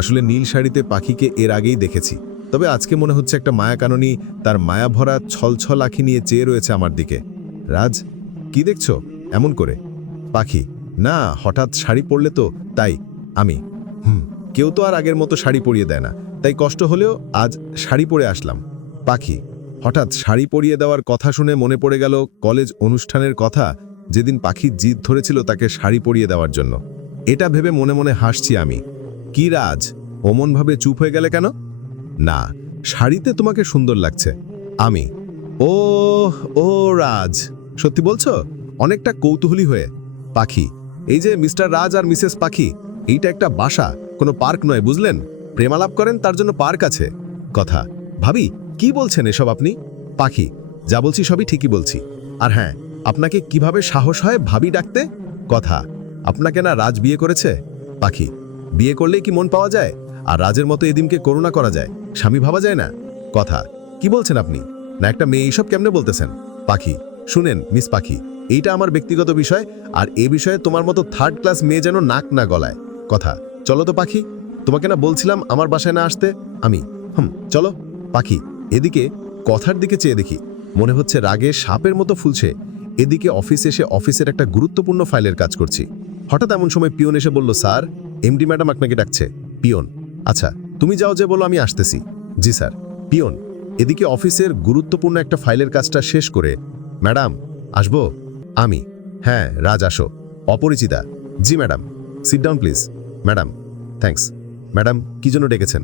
আসলে নীল শাড়িতে পাখিকে এর আগেই দেখেছি, তবে আজকে মনে হচ্ছে একটা মায়াকাননী তার মায়া ভরা ছলছল আঁখি নিয়ে চেয়ে রয়েছে আমার দিকে। রাজ, কি দেখছো এমন করে? পাখি না, হঠাৎ শাড়ি পরলে তো তাই। আমি কেউ তো আর আগের মতো শাড়ি পরিয়ে দেয় না, তাই কষ্ট হলেও আজ শাড়ি পরে আসলাম। পাখি, হঠাৎ শাড়ি পরিয়ে দেওয়ার কথা শুনে মনে পড়ে গেল কলেজ অনুষ্ঠানের কথা, যেদিন পাখি জিদ ধরেছিল তাকে শাড়ি পরিয়ে দেওয়ার জন্য। এটা ভেবে মনে মনে হাসছি আমি। কি রাজ, অমনভাবে চুপ হয়ে গেলে কেন? না, শাড়িতে তোমাকে সুন্দর লাগছে। আমি, ও ও রাজ, সত্যি বলছো? অনেকটা কৌতূহলী হয়ে। পাখি, এই যে মিস্টার রাজ আর মিসেস পাখি, এইটা একটা বাসা, কোনো পার্ক নয়, বুঝলেন? প্রেমালাপ করেন তার জন্য পার্ক আছে। কথা, ভাবি কি বলছেন এসব আপনি? পাখি, যা বলছি সবই ঠিকই বলছি। আর হ্যাঁ, আপনাকে কিভাবে সাহস হয় ভাবি ডাকতে? কথা, আপনাকে না রাজ বিয়ে করেছে? পাখি, বিয়ে করলেই কি মন পাওয়া যায়? আর রাজের মতো এদিনকে করুণা করা যায়, স্বামী ভাবা যায় না? কথা, কি বলছেন আপনি? না একটা মেয়ে এইসব কেমনে বলতেছেন? পাখি, শুনেন মিস পাখি, এইটা আমার ব্যক্তিগত বিষয়, আর এ বিষয়ে তোমার মতো থার্ড ক্লাস মেয়ে যেন নাক না গলায়। কথা, চলো তো পাখি, তোমাকে না বলছিলাম আমার বাসায় না আসতে? আমি, চলো। পাখি, এদিকে কথার দিকে চেয়ে দেখি, মনে হচ্ছে রাগে সাপের মতো ফুলছে। এদিকে অফিসে এসে অফিসের একটা গুরুত্বপূর্ণ ফাইলের কাজ করছি। হঠাৎ এমন সময় পিয়ন এসে বলল, স্যার, এমডি ম্যাডাম আপনাকে ডাকছে। পিয়ন, আচ্ছা তুমি যাও, যে বলো আমি আসতেছি। জি স্যার। পিয়ন, এদিকে অফিসের গুরুত্বপূর্ণ একটা ফাইলের কাজটা শেষ করে, ম্যাডাম আসবো? আমি, হ্যাঁ রাজ আসো। অপরিচিতা, জি madam, sit down please. Madam, thanks. Madam, কি জন্য ডেকেছেন?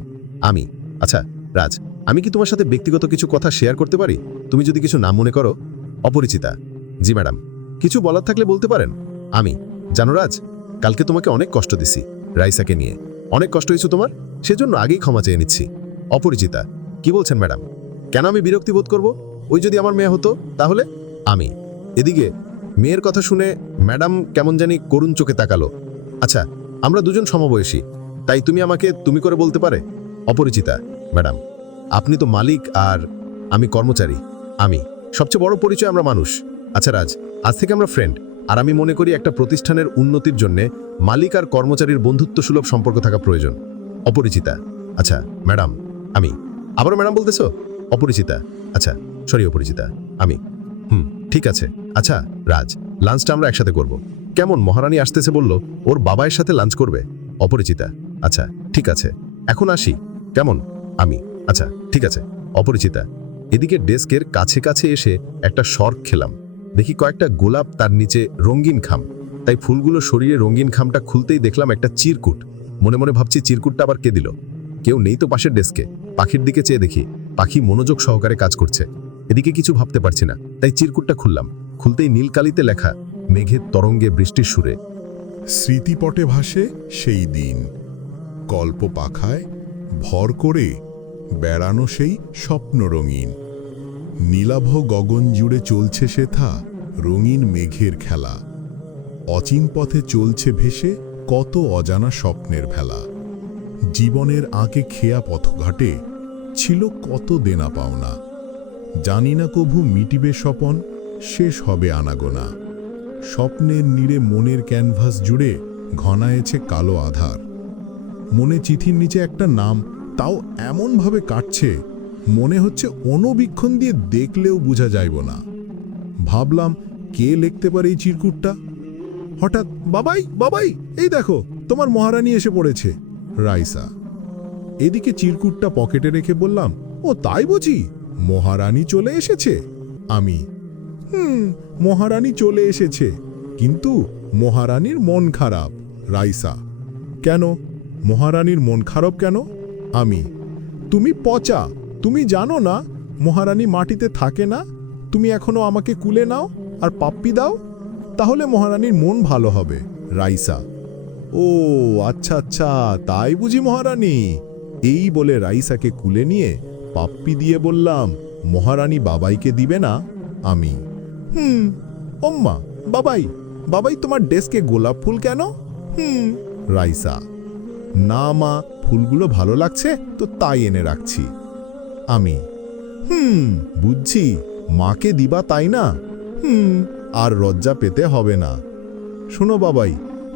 আমি, আচ্ছা রাজ, আমি কি তোমার সাথে ব্যক্তিগত কিছু কথা শেয়ার করতে পারি, তুমি যদি কিছু না মনে করো? অপরিচিতা, জি ম্যাডাম, কিছু বলার থাকলে বলতে পারেন। আমি, জানো রাজ, কালকে তোমাকে অনেক কষ্ট দিছি, রাইসাকে নিয়ে অনেক কষ্ট হয়েছে তোমার, সেজন্য আগেই ক্ষমা চেয়ে নিচ্ছি। অপরিচিতা, কি বলছেন ম্যাডাম? কেন আমি বিরক্তি বোধ করব? ওই যদি আমার মেয়ে হতো তাহলে? আমি, এদিকে মেয়ের কথা শুনে ম্যাডাম কেমন জানি করুণ চোখে তাকালো। আচ্ছা, আমরা দুজন সমবয়সী, তাই তুমি আমাকে তুমি করে বলতে পারে। অপরিচিতা, ম্যাডাম, আপনি তো মালিক আর আমি কর্মচারী। আমি, সবচেয়ে বড় পরিচয় আমরা মানুষ। আচ্ছা রাজ, আজ থেকে আমরা ফ্রেন্ড, আর আমি মনে করি একটা প্রতিষ্ঠানের উন্নতির জন্য মালিক আর কর্মচারীর বন্ধুত্ব সুলভ সম্পর্ক থাকা প্রয়োজন। অপরিচিতা, আচ্ছা ম্যাডাম। আমি, আবারও ম্যাডাম বলতেছো? অপরিচিতা, আচ্ছা সরি অপরিচিতা। আমি, ঠিক আছে। আচ্ছা রাজ, লাঞ্চটা আমরা একসাথে করব। কেমন, মহারানী আসতেছে বলল, ওর বাবার সাথে লাঞ্চ করবে। অপরিচিতা, আচ্ছা ঠিক আছে, এখন আসি, কেমন? আমি, আচ্ছা ঠিক আছে। অপরিচিতা, এদিকে ডেস্কের কাছে কাছে এসে একটা শর্ক খেলাম, দেখি কয়েকটা গোলাপ, তার নিচে রঙিন খাম, তাই ফুলগুলো সরিয়ে রঙিন খামটা খুলতেই দেখলাম একটা চিরকুট। মনে মনে ভাবছি চিরকুটটা আবার কে দিল? কেউ নেই তো পাশের ডেস্কে। পাখির দিকে চেয়ে দেখি পাখি মনোযোগ সহকারে কাজ করছে। এদিকে কিছু ভাবতে পারছি না, তাই চিরকুটটা খুললাম। খুলতেই নীলকালিতে লেখা, মেঘের তরঙ্গে বৃষ্টির সুরে। স্মৃতিপটে ভাসে সেই দিন, কল্প পাখায় ভর করে বেড়ানো সেই স্বপ্ন রঙিন। নীলাভ গগন জুড়ে চলছে সেথা রঙিন মেঘের খেলা। অচিন পথে চলছে ভেসে কত অজানা স্বপ্নের ভেলা। জীবনের আঁকে খেয়া পথঘাটে ছিল কত দেনা পাওনা। জানি না কভু মিটিবে স্বপন, শেষ হবে আনাগোনা। স্বপ্নের নীড়ে মনের ক্যানভাস জুড়ে ঘনায়েছে কালো আধার। মনে চিঠির নিচে একটা নাম, তাও এমনভাবে কাটছে মনে হচ্ছে অণুবীক্ষণ দিয়ে দেখলেও বোঝা যাইব না। ভাবলাম কে লিখতে পারে এই চিরকুটটা। হঠাৎ, বাবাই বাবাই, এই দেখো তোমার মহারানী এসে পড়েছে। রাইসা। এদিকে চিরকুটটা পকেটে রেখে বললাম, ও তাই বুঝি, মহারানী চলে এসেছে? আমি, মহারানী চলে এসেছে, কিন্তু মহারানীর মন খারাপ। রাইসা, কেন মহারানীর মন খারাপ কেন? আমি, তুমি পচা, তুমি জানো না মহারানী মাটিতে থাকে না? তুমি এখনো আমাকে কুলে নাও আর পাপ্পি দাও, তাহলে মহারানীর মন ভালো হবে। রাইসা, ও আচ্ছা আচ্ছা, তাই বুঝি মহারানী। এই বলে রাইসাকে কুলে নিয়ে পাপ্পি দিয়ে বললাম, মহারানী বাবাইকে দিবে না? আমি, ওম্মা, বাবাই বাবাই তোমার ডেস্কে গোলাপ ফুল কেন? রাইসা, না মা, ফুলগুলো ভালো লাগছে তো তাই এনে রাখছি। আমি, বুঝছি, মাকে দিবা তাই না? আর লজ্জা পেতে হবে না। শোনো বাবাই,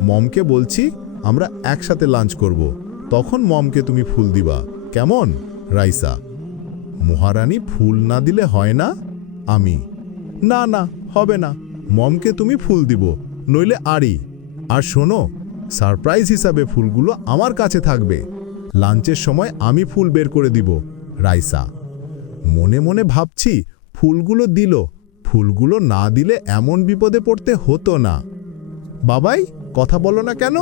মমকে বলছি আমরা একসাথে লাঞ্চ করব, তখন মমকে তুমি ফুল দিবা, কেমন? রাইসা, মহারানী ফুল না দিলে হয় না? আমি, না না, হবে না, মমকে তুমি ফুল দিব, নইলে আরই। আর শোনো, সারপ্রাইজ হিসাবে ফুলগুলো আমার কাছে থাকবে। লাঞ্চের সময় আমি ফুল বের করে দিব। রাইসা মনে মনে ভাবছি, ফুলগুলো দিল, ফুলগুলো না দিলে এমন বিপদে পড়তে হতো না। বাবাই, কথা বলো না কেন?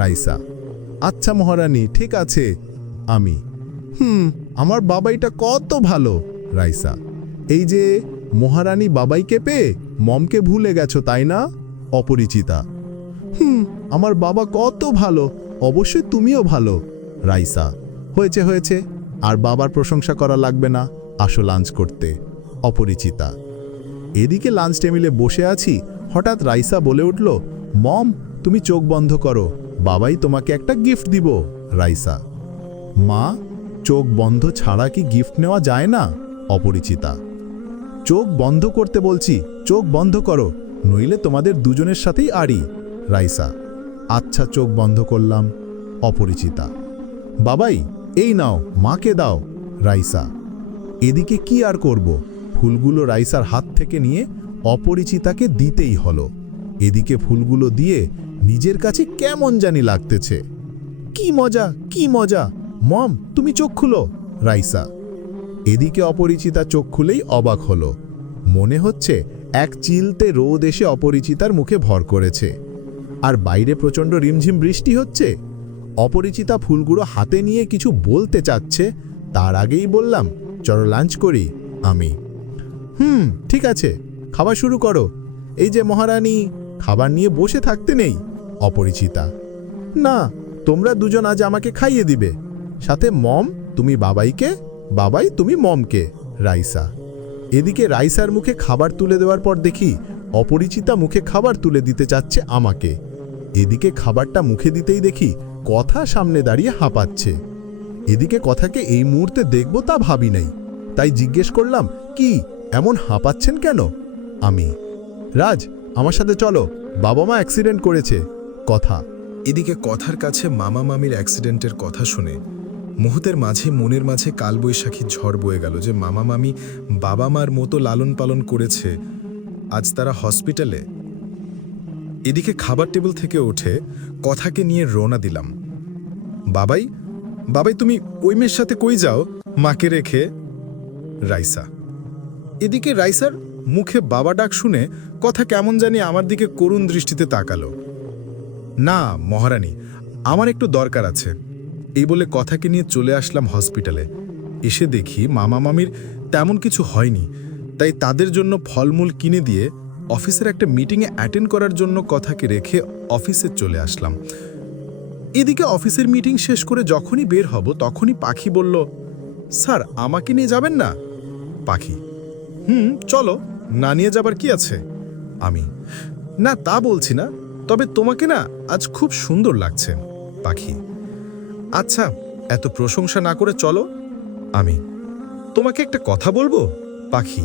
রাইসা আচ্ছা মহারানী, ঠিক আছে। আমি আমার বাবাইটা কত ভালো। রাইসা এই যে মহারানী বাবাইকে পেয়ে মমকে ভুলে গেছো তাই না? অপরিচিতা আমার বাবা কত ভালো, অবশ্যই তুমিও ভালো। রাইসা হয়েছে হয়েছে, আর বাবার প্রশংসা করা লাগবে না, আসো লাঞ্চ করতে। অপরিচিতা এদিকে লাঞ্চ টেবিলে বসে আছি, হঠাৎ রাইসা বলে উঠল, মম তুমি চোখ বন্ধ করো, বাবাই তোমাকে একটা গিফট দিব। রাইসা মা, চোখ বন্ধ ছাড়া কি গিফট নেওয়া যায় না? অপরিচিতা চোখ বন্ধ করতে বলছি, চোখ বন্ধ করো, নইলে তোমাদের দুজনের সাথেই আড়ি। রাইসা আচ্ছা, চোখ বন্ধ করলাম। অপরিচিতা বাবাই এই নাও, মাকে দাও। রাইসা এদিকে কি আর করব, ফুলগুলো রাইসার হাত থেকে নিয়ে অপরিচিতাকে দিতেই হলো। এদিকে ফুলগুলো দিয়ে নিজের কাছে কেমন জানি লাগতেছে। কি মজা, কি মজা, মম তুমি চোখ খুলো। রাইসা এদিকে অপরিচিতা চোখ খুলেই অবাক হলো। মনে হচ্ছে এক চিলতে রোদ এসে অপরিচিতার মুখে ভর করেছে, আর বাইরে প্রচণ্ড রিমঝিম বৃষ্টি হচ্ছে। অপরিচিতা ফুলগুলো হাতে নিয়ে কিছু বলতে চাচ্ছে, তার আগেই বললাম, চলো লাঞ্চ করি। আমি ঠিক আছে, খাবার শুরু করো। এই যে মহারানী, খাবার নিয়ে বসে থাকতে নেই। অপরিচিতা না, তোমরা দুজন আজ আমাকে খাইয়ে দিবে, সাথে মম তুমি বাবাইকে, বাবাই তুমি মমকে। রাইসা এদিকে রাইসার মুখে খাবার তুলে দেওয়ার পর দেখি অপরিচিতা মুখে খাবার তুলে দিতে চাচ্ছে আমাকে। এদিকে খাবারটা মুখে দিতেই দেখি কথা সামনে দাঁড়িয়ে হাঁপাচ্ছে। এদিকে কথাকে এই মুহূর্তে দেখব তা ভাবি নাই, তাই জিজ্ঞেস করলাম, কি এমন হাঁপাচ্ছেন কেন? আমি রাজ আমার সাথে চলো, বাবা মা অ্যাক্সিডেন্ট করেছে। কথা এদিকে কথার কাছে মামা মামির অ্যাক্সিডেন্টের কথা শুনে মুহূর্তের মাঝে মনের মাঝে কালবৈশাখী ঝড় বয়ে গেল যে মামা মামি বাবা মার মতো লালন পালন করেছে, আজ তারা হসপিটালে। এদিকে খাবার টেবিল থেকে উঠে কথাকে নিয়ে রওনা দিলাম। বাবাই, বাবাই তুমি ওই মেয়ের সাথে কই যাও, মাকে রেখে? রাইসা এদিকে রাইসার মুখে বাবা ডাক শুনে কথা কেমন জানি আমার দিকে করুণ দৃষ্টিতে তাকালো। না মহারানী, আমার একটু দরকার আছে, এই বলে কথাকে নিয়ে চলে আসলাম হসপিটালে। এসে দেখি মামা মামির তেমন কিছু হয়নি, তাই তাদের জন্য ফলমূল কিনে দিয়ে অফিসের একটা মিটিংয়ে অ্যাটেন্ড করার জন্য কথাকে রেখে অফিসে চলে আসলাম। এদিকে অফিসের মিটিং শেষ করে যখনই বের হব তখনই পাখি বলল, স্যার আমাকে নিয়ে যাবেন না? পাখি চলো, না নিয়ে যাবার কি আছে? আমি না তা বলছি না, তবে তোমাকে না আজ খুব সুন্দর লাগছে। পাখি আচ্ছা, এত প্রশংসা না করে চলো। আমি তোমাকে একটা কথা বলবো। পাখি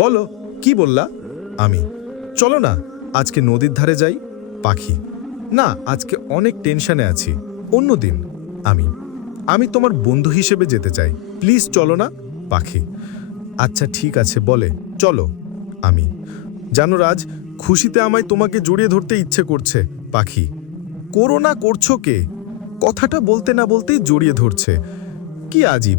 বলো, কি বললা? আমি চলো না আজকে নদীর ধারে যাই। পাখি না, আজকে অনেক টেনশনে আছি, অন্য দিন। আমি তোমার বন্ধু হিসেবে যেতে চাই, প্লিজ চলো না। পাখি আচ্ছা ঠিক আছে, বলে চলো। আমি জানো রাজ, খুশিতে আমায় তোমাকে জড়িয়ে ধরতে ইচ্ছে করছে। পাখি করো না, করছো কে? কথাটা বলতে না বলতেই জড়িয়ে ধরছে, কি আজীব।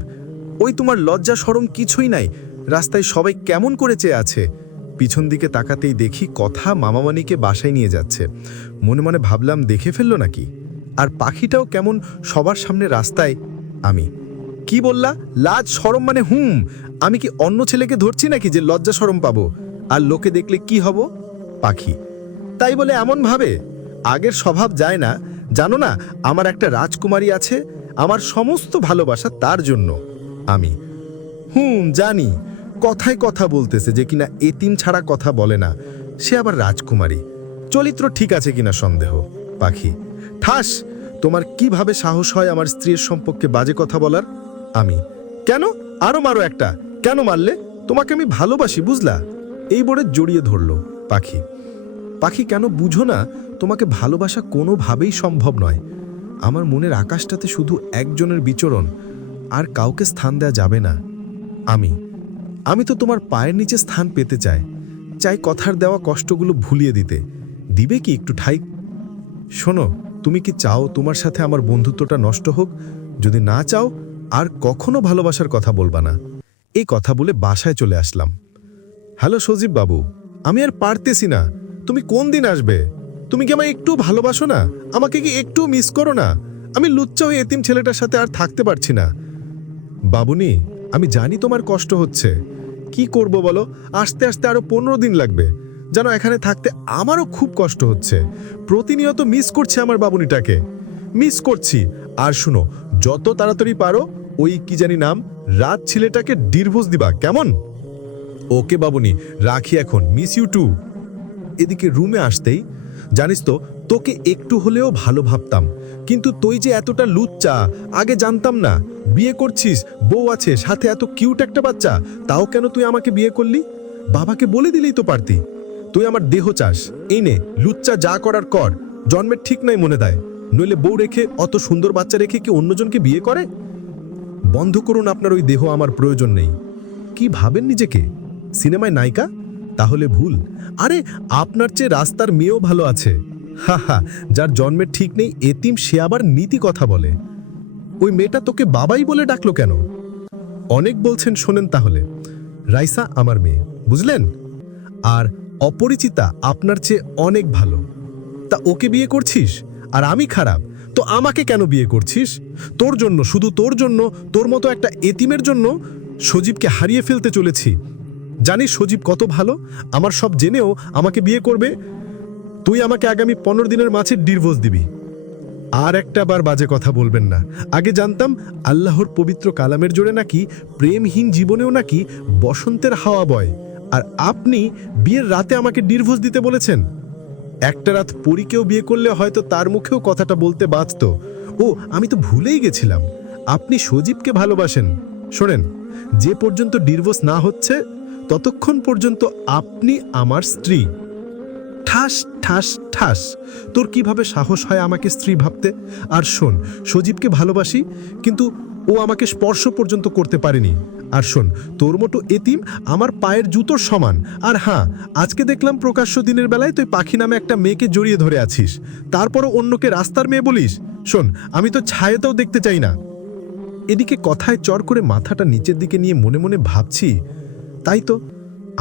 ওই তোমার লজ্জা শরম কিছুই নাই, রাস্তায় সবাই কেমন করে চেয়ে আছে। পিছন দিকে তাকাতেই দেখি কথা মামামানিকে বাসায় নিয়ে যাচ্ছে। মনে মনে ভাবলাম দেখে ফেললো নাকি, আর পাখিটাও কেমন সবার সামনে রাস্তায়। আমি কি বললা? লাজ শরম মানে আমি কি অন্য ছেলেকে ধরছি নাকি যে লজ্জা শরম পাবো, আর লোকে দেখলে কি হব? পাখি তাই বলে এমন ভাবে, আগের স্বভাব যায় না। জানো না আমার একটা রাজকুমারী আছে, আমার সমস্ত ভালোবাসা তার জন্য। আমি জানি, কথায় কথা বলতেছে যে কিনা এতিম ছাড়া কথা বলে না, সে আবার রাজকুমারী, চরিত্র ঠিক আছে কিনা সন্দেহ। পাখি ঠাস, তোমার কিভাবে সাহস হয় আমার স্ত্রীর সম্পর্কে বাজে কথা বলার? আমি কেন, আরো মারো একটা। কেন মারলে? তোমাকে আমি ভালোবাসি, বুঝলা? এই বলে জড়িয়ে ধরল। পাখি পাখি কেন বুঝো না, তোমাকে ভালোবাসা কোনোভাবেই সম্ভব নয়। আমার মনের আকাশটাতে শুধু একজনের বিচরণ, আর কাউকে স্থান দেয়া যাবে না। আমি তো তোমার পায়ের নিচে স্থান পেতে চাই কথার দেওয়া কষ্টগুলো ভুলিয়ে দিতে। দিবে কি একটু ঠাই? শোনো, তুমি কি চাও তোমার সাথে আমার বন্ধুত্বটা নষ্ট হোক? যদি না চাও আর কখনো ভালোবাসার কথা বলবা না। এই কথা বলে বাসায় চলে আসলাম। হ্যালো সজীব বাবু, আমি আর পারতেছি না। তুমি কোন দিন আসবে? তুমি কি আমায় একটু ভালোবাসো না? আমাকে কি একটু মিস করো না? আমি লুচ্চা হয়ে এতিম ছেলেটার সাথে আর থাকতে পারছি না। বাবুনি, আমি জানি তোমার কষ্ট হচ্ছে। কি করব বলো, আস্তে আস্তে আরো 15 দিন লাগবে। যেন এখানে থাকতে আমারও খুব কষ্ট হচ্ছে। প্রতিনিয়ত মিস করছি আমার বাবুনিটাকে, মিস করছি। আর শুনো, যত তাড়াতাড়ি পারো ওই কি জানি নাম রাত ছেলেটাকে ডিভোর্স দিবা, কেমন? ওকে বাবুনি, রাখি এখন। Miss you too. এদিকে রুমে আসতেই, জানিস তো, তোকে একটু হলেও ভালো ভাবতাম, কিন্তু তুই যে এতটা লুচ্চা আগে জানতাম না। বিয়ে করছিস, বউ আছে, সাথে এত কিউট একটা বাচ্চা, তাও কেন তুই আমাকে বিয়ে করলি? বাবাকে বলে দিলেই তো পারতি। তুই আমার দেহ চাস, এই নে, লুচ্চা যা করার কর। জন্মের ঠিক নাই মনে দেয়, নইলে বউ রেখে, অত সুন্দর বাচ্চা রেখে কি অন্যজনকে বিয়ে করে? বন্ধ করুন আপনার ওই দেহ, আমার প্রয়োজন নেই। কি ভাবেন নিজেকে? সিনেমায় নায়িকা? তাহলে ভুল। আরে আপনার চেয়ে রাস্তার মেয়েও ভালো আছে। হা হা, যার জন্মের ঠিক নেই এতিম, সে আবার নীতি কথা বলে। ওই মেয়েটা তোকে বাবাই বলে ডাকলো কেন? অনেক বলছেন, শোনেন তাহলে। রাইসা আমার মেয়ে, বুঝলেন? আর অপরিচিতা আপনার চেয়ে অনেক ভালো। তা ওকে বিয়ে করছিস? আর আমি খারাপ তো আমাকে কেন বিয়ে করছিস? তোর জন্য, শুধু তোর জন্য, তোর মতো একটা এতিমের জন্য সজীবকে হারিয়ে ফেলতে চলেছি। জানিস সজীব কত ভালো? আমার সব জেনেও আমাকে বিয়ে করবে। তুই আমাকে আগামী 15 দিনের মাঝে ডিভোর্স দিবি। আর একটা বার বাজে কথা বলবেন না। আগে জানতাম আল্লাহর পবিত্র কালামের জোরে নাকি প্রেমহীন জীবনেও নাকি বসন্তের হাওয়া বয়। আর আপনি বিয়ের রাতে আমাকে ডিভোর্স দিতে বলেছেন। একটা রাত পরীকেও বিয়ে করলে হয়তো তার মুখেও কথাটা বলতে বাঁচত। ও, আমি তো ভুলেই গেছিলাম, আপনি সজীবকে ভালোবাসেন। শোনেন, যে পর্যন্ত ডিভোর্স না হচ্ছে ততক্ষণ পর্যন্ত আপনি আমার স্ত্রী। ঠাস ঠাস ঠাস। তোর কিভাবে সাহস হয় আমাকে স্ত্রী ভাবতে? আর শোন, সজীবকে ভালোবাসি, কিন্তু ও আমাকে স্পর্শ পর্যন্ত করতে পারেনি। আর শোন, তোর মতো এতিম আমার পায়ের জুতোর সমান। আর হ্যাঁ, আজকে দেখলাম প্রকাশ্য দিনের বেলায় তুই পাখি নামে একটা মেয়েকে জড়িয়ে ধরে আছিস, তারপরও অন্যকে রাস্তার মেয়ে বলিস। শোন, আমি তো ছায়াতেও দেখতে চাই না। এদিকে কথায় চর করে মাথাটা নিচের দিকে নিয়ে মনে মনে ভাবছি, তাই তো,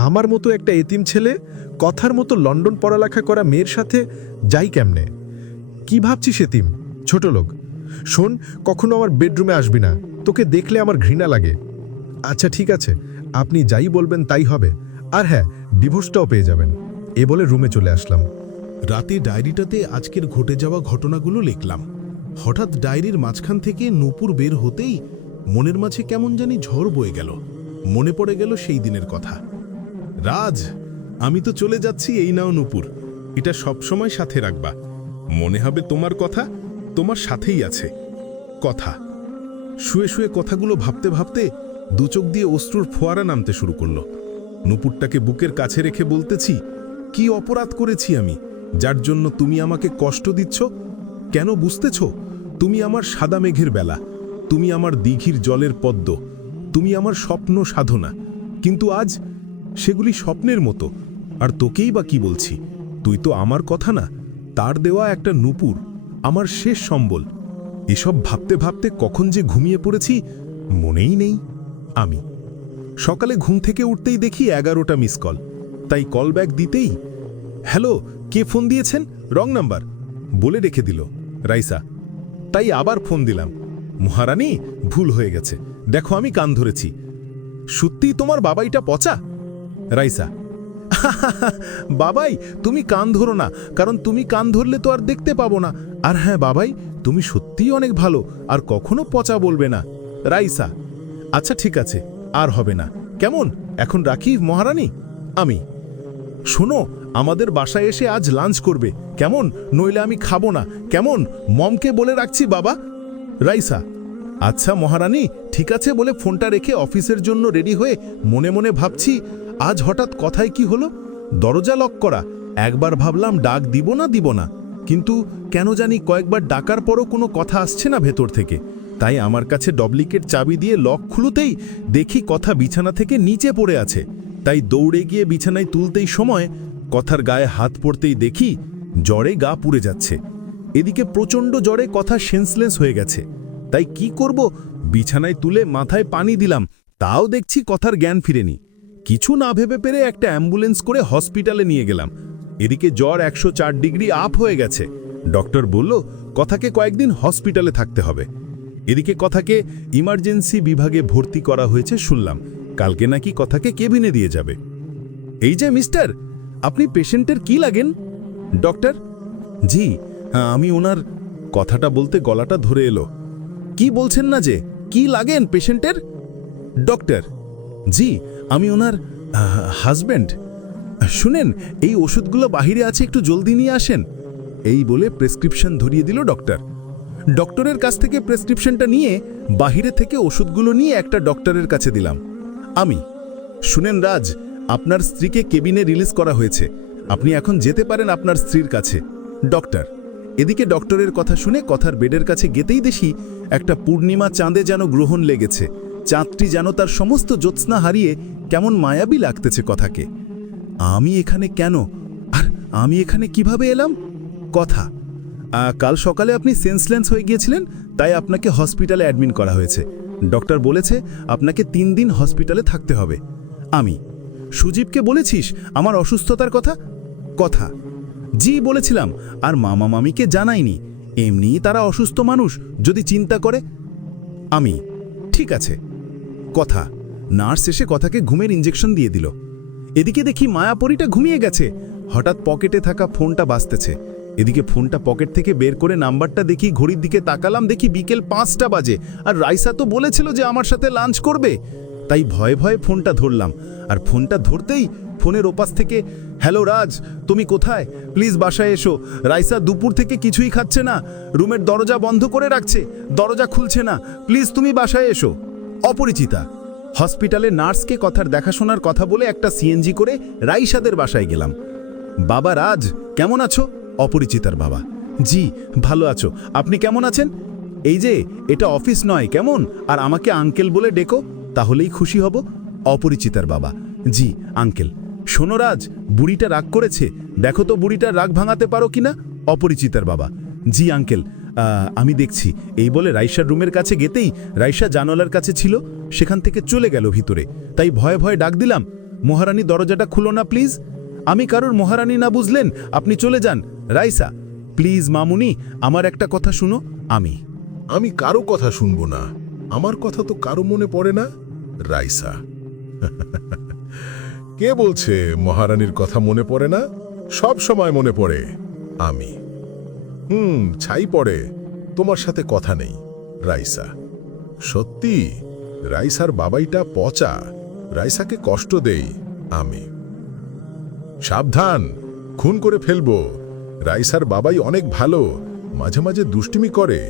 আমার মতো একটা এতিম ছেলে কথার মতো লন্ডন পড়ালেখা করা মেয়ের সাথে যাই কেমনে? কি ভাবছিস এতিম, ছোট লোক? শোন, কখনো আমার বেডরুমে আসবি না, তোকে দেখলে আমার ঘৃণা লাগে। আচ্ছা ঠিক আছে, আপনি যাই বলবেন তাই হবে। আর হ্যাঁ, ডিভোর্সটাও পেয়ে যাবেন। এ বলে রুমে চলে আসলাম। রাতে ডায়েরিটাতে আজকের ঘটে যাওয়া ঘটনাগুলো লিখলাম। হঠাৎ ডায়েরির মাঝখান থেকে নূপুর বের হতেই মনের মাঝে কেমন জানি ঝড় বয়ে গেল। মনে পড়ে গেল সেই দিনের কথা। রাজ, আমি তো চলে যাচ্ছি, এই নাও নূপুর, এটা সবসময় সাথে রাখবা। মনে হবে তোমার কথা তোমার সাথেই আছে। কথা। শুয়ে শুয়ে কথাগুলো ভাবতে ভাবতে দু চোখ দিয়ে অশ্রুর ফোয়ারা নামতে শুরু করলো। নূপুরটাকে বুকের কাছে রেখে বলতেছি, কি অপরাধ করেছি আমি, যার জন্য তুমি আমাকে কষ্ট দিচ্ছ? কেন বুঝতেছ? তুমি আমার সাদা মেঘের বেলা, তুমি আমার দিঘির জলের পদ্ম, তুমি আমার স্বপ্ন সাধনা। কিন্তু আজ সেগুলি স্বপ্নের মতো। আর তোকেই বা কি বলছি, তুই তো আমার কথা না, তার দেওয়া একটা নূপুর, আমার শেষ সম্বল। এসব ভাবতে ভাবতে কখন যে ঘুমিয়ে পড়েছি মনেই নেই। আমি সকালে ঘুম থেকে উঠতেই দেখি 11টা মিস কল। তাই কল ব্যাক দিতেই, হ্যালো, কে ফোন দিয়েছেন? রং নাম্বার বলে রেখে দিল রাইসা। তাই আবার ফোন দিলাম, মহারানী ভুল হয়ে গেছে, দেখো আমি কান ধরেছি। সত্যিই তোমার বাবাইটা পচা? রাইসা, বাবাই তুমি কান ধরো না, কারণ তুমি কান ধরলে তো আর দেখতে পাবো না। আর হ্যাঁ বাবাই, তুমি সত্যিই অনেক ভালো, আর কখনো পচা বলবে না। রাইসা, আচ্ছা ঠিক আছে, আর হবে না। কেমন, এখন রাখি মহারানী? আমি, শোনো, আমাদের বাসায় এসে আজ লাঞ্চ করবে কেমন, নইলে আমি খাবো না কেমন, মমকে বলে রাখছি বাবা। রাইসা, আচ্ছা মহারানী ঠিক আছে বলে ফোনটা রেখে অফিসের জন্য রেডি হয়ে মনে মনে ভাবছি, আজ হঠাৎ কথায় কি হলো? দরজা লক করা। একবার ভাবলাম ডাক দিব না, কিন্তু কেন জানি কয়েকবার ডাকার পরও কোনো কথা আসছে না ভেতর থেকে। তাই আমার কাছে ডুপ্লিকেট চাবি দিয়ে লক খুলতেই দেখি কথা বিছানা থেকে নিচে পড়ে আছে। তাই দৌড়ে গিয়ে বিছানায় তুলতেই সময় কথার গায়ে হাত পড়তেই দেখি জ্বরে গা পুড়ে যাচ্ছে। এদিকে প্রচণ্ড জ্বরে কথা সেন্সলেস হয়ে গেছে। তাই কি করব, বিছানায় তুলে মাথায় পানি দিলাম, তাও দেখছি কথার জ্ঞান ফিরেনি। কিছু না ভেবে পেরে একটা অ্যাম্বুলেন্স করে হসপিটালে নিয়ে গেলাম। এদিকে জ্বর 104 ডিগ্রি আপ হয়ে গেছে। ডক্টর বলল কথাকে কয়েকদিন হসপিটালে থাকতে হবে। এদিকে কথাকে ইমার্জেন্সি বিভাগে ভর্তি করা হয়েছে শুনলাম। কালকে নাকি কথাকে কেবিনে দিয়ে যাবে। এই যে মিস্টার, আপনি পেশেন্টের কি লাগেন? ডক্টর, জি আমি ওনার। কথাটা বলতে গলাটা ধরে এলো। কি বলছেন না যে, কি লাগেন পেশেন্টের? ডক্টর, জি আমি ওনার হাজব্যান্ড। শুনেন, এই ওষুধগুলো বাহিরে আছে, একটু জলদি নিয়ে আসেন। এই বলে প্রেসক্রিপশন ধরিয়ে দিল ডক্টর। ডক্টরের কাছ থেকে প্রেসক্রিপশনটা নিয়ে বাহিরে থেকে ওষুধগুলো নিয়ে একটা ডক্টরের কাছে দিলাম। আমি, শুনেন রাজ, আপনার স্ত্রীকে কেবিনে রিলিজ করা হয়েছে, আপনি এখন যেতে পারেন আপনার স্ত্রীর কাছে। ডক্টর, এদিকে ডক্টরের কথা শুনে কথার বেডের কাছে গেতেই দেখি একটা পূর্ণিমা চাঁদে যেন গ্রহণ লেগেছে। চাঁদটি যেন তার সমস্ত জ্যোৎস্না হারিয়ে কেমন মায়াবী লাগতেছে কথাকে। আমি এখানে কেন, আর আমি এখানে কিভাবে এলাম? কথা, কাল সকালে আপনি সেন্সলেন্স হয়ে গিয়েছিলেন, তাই আপনাকে হসপিটালে অ্যাডমিট করা হয়েছে। ডক্টর বলেছে আপনাকে 3 দিন হসপিটালে থাকতে হবে। আমি, সুজীবকে বলেছিস আমার অসুস্থতার কথা? কথা, জি বলেছিলাম, আর মামা মামিকে জানাইনি, এমনিই তারা অসুস্থ মানুষ, যদি চিন্তা করে। আমি, ঠিক আছে। কথা, নার্স এসে কথাকে ঘুমের ইঞ্জেকশন দিয়ে দিল। এদিকে দেখি মায়াপরীটা ঘুমিয়ে গেছে। হঠাৎ পকেটে থাকা ফোনটা বাজতেছে। এদিকে ফোনটা পকেট থেকে বের করে নাম্বারটা দেখি, ঘড়ির দিকে তাকালাম, দেখি বিকেল 5টা বাজে, আর রাইসা তো বলেছিল যে আমার সাথে লাঞ্চ করবে। তাই ভয়ে ভয়ে ফোনটা ধরলাম, আর ফোনটা ধরতেই ফোনের ওপাশ থেকে, হ্যালো রাজ, তুমি কোথায়? প্লিজ বাসায় এসো, রাইসা দুপুর থেকে কিছুই খাচ্ছে না, রুমের দরজা বন্ধ করে রাখছে, দরজা খুলছে না, প্লিজ তুমি বাসায় এসো। অপরিচিতা। হসপিটালে নার্সকে কথার দেখাশোনার কথা বলে একটা সিএনজি করে রাইসাদের বাসায় গেলাম। বাবা রাজ, কেমন আছো? অপরিচিতার বাবা, জি ভালো আছো, আপনি কেমন আছেন? এই যে এটা অফিস নয় কেমন, আর আমাকে আঙ্কেল বলে ডেকো, তাহলেই খুশি হব। অপরিচিতার বাবা, জি আঙ্কেল। শোনো রাজ, বুড়িটা রাগ করেছে, দেখো তো বুড়িটার রাগ ভাঙাতে পারো কিনা। অপরিচিতার বাবা, জি আঙ্কেল আমি দেখছি। এই বলে রাইসার রুমের কাছে গেতেই রাইসা জানালার কাছে ছিল, সেখান থেকে চলে গেল ভিতরে। তাই ভয়ে ভয়ে ডাক দিলাম, মহারানী দরজাটা খুলো না প্লিজ। আমি কারোর মহারানী না, বুঝলেন, আপনি চলে যান। রাইসা, প্লিজ মামুনি, আমার একটা কথা শুনো। আমি কারো কথা শুনবো না, আমার কথা তো কারো মনে পড়ে না। রাইসা, কে বলছে মহারানীর কথা মনে পড়ে না? সব সময় মনে পড়ে। আমি, ছাই পড়ে, তোমার সাথে কথা নেই। রাইসা, সত্যি রাইসার বাবাইটা পচা, রাইসাকে কষ্ট দেই। আমি, সাবধান, খুন করে ফেলবো। রাইসার বাবাই অনেক ভালো, মাঝে মাঝে দুষ্টুমি করে।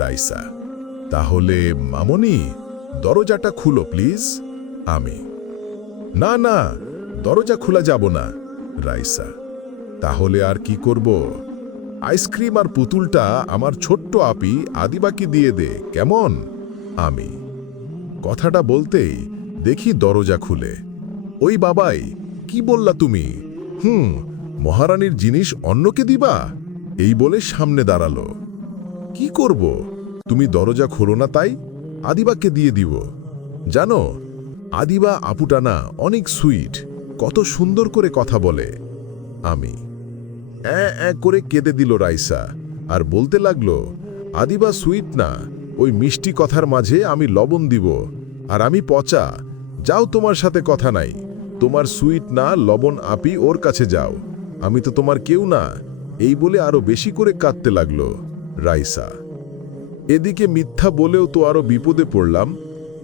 রাইসা, তাহলে মামনি দরজাটা খুলো প্লিজ। আমি, না না, দরজা খোলা যাব না। রাইসা, তাহলে আর কি করব? আইসক্রিম আর পুতুলটা আমার ছোট্ট আপি আদিবাকে দিয়ে দে, কেমন? আমি, কথাটা বলতেই দেখি দরজা খুলে। ওই বাবাই, কি বললা তুমি? মহারানীর জিনিস অন্যকে দিবা? এই বলে সামনে দাঁড়ালো। কি করব? তুমি দরজা খোলো না, তাই আদিবাকে দিয়ে দিব। জানো, আদিবা আপুটা না অনেক সুইট, কত সুন্দর করে কথা বলে। আমি, করে কেঁদে দিল রাইসা, আর বলতে লাগলো, আদিবা সুইট না, ওই মিষ্টি কথার মাঝে আমি লবণ দিব, আর আমি পচা। যাও, তোমার সাথে কথা নাই, তোমার সুইট না লবণ আপি ওর কাছে যাও, আমি তো তোমার কেউ না। এই বলে আরো বেশি করে কাঁদতে লাগলো রাইসা। এদিকে মিথ্যা বলেও তো আরো বিপদে পড়লাম।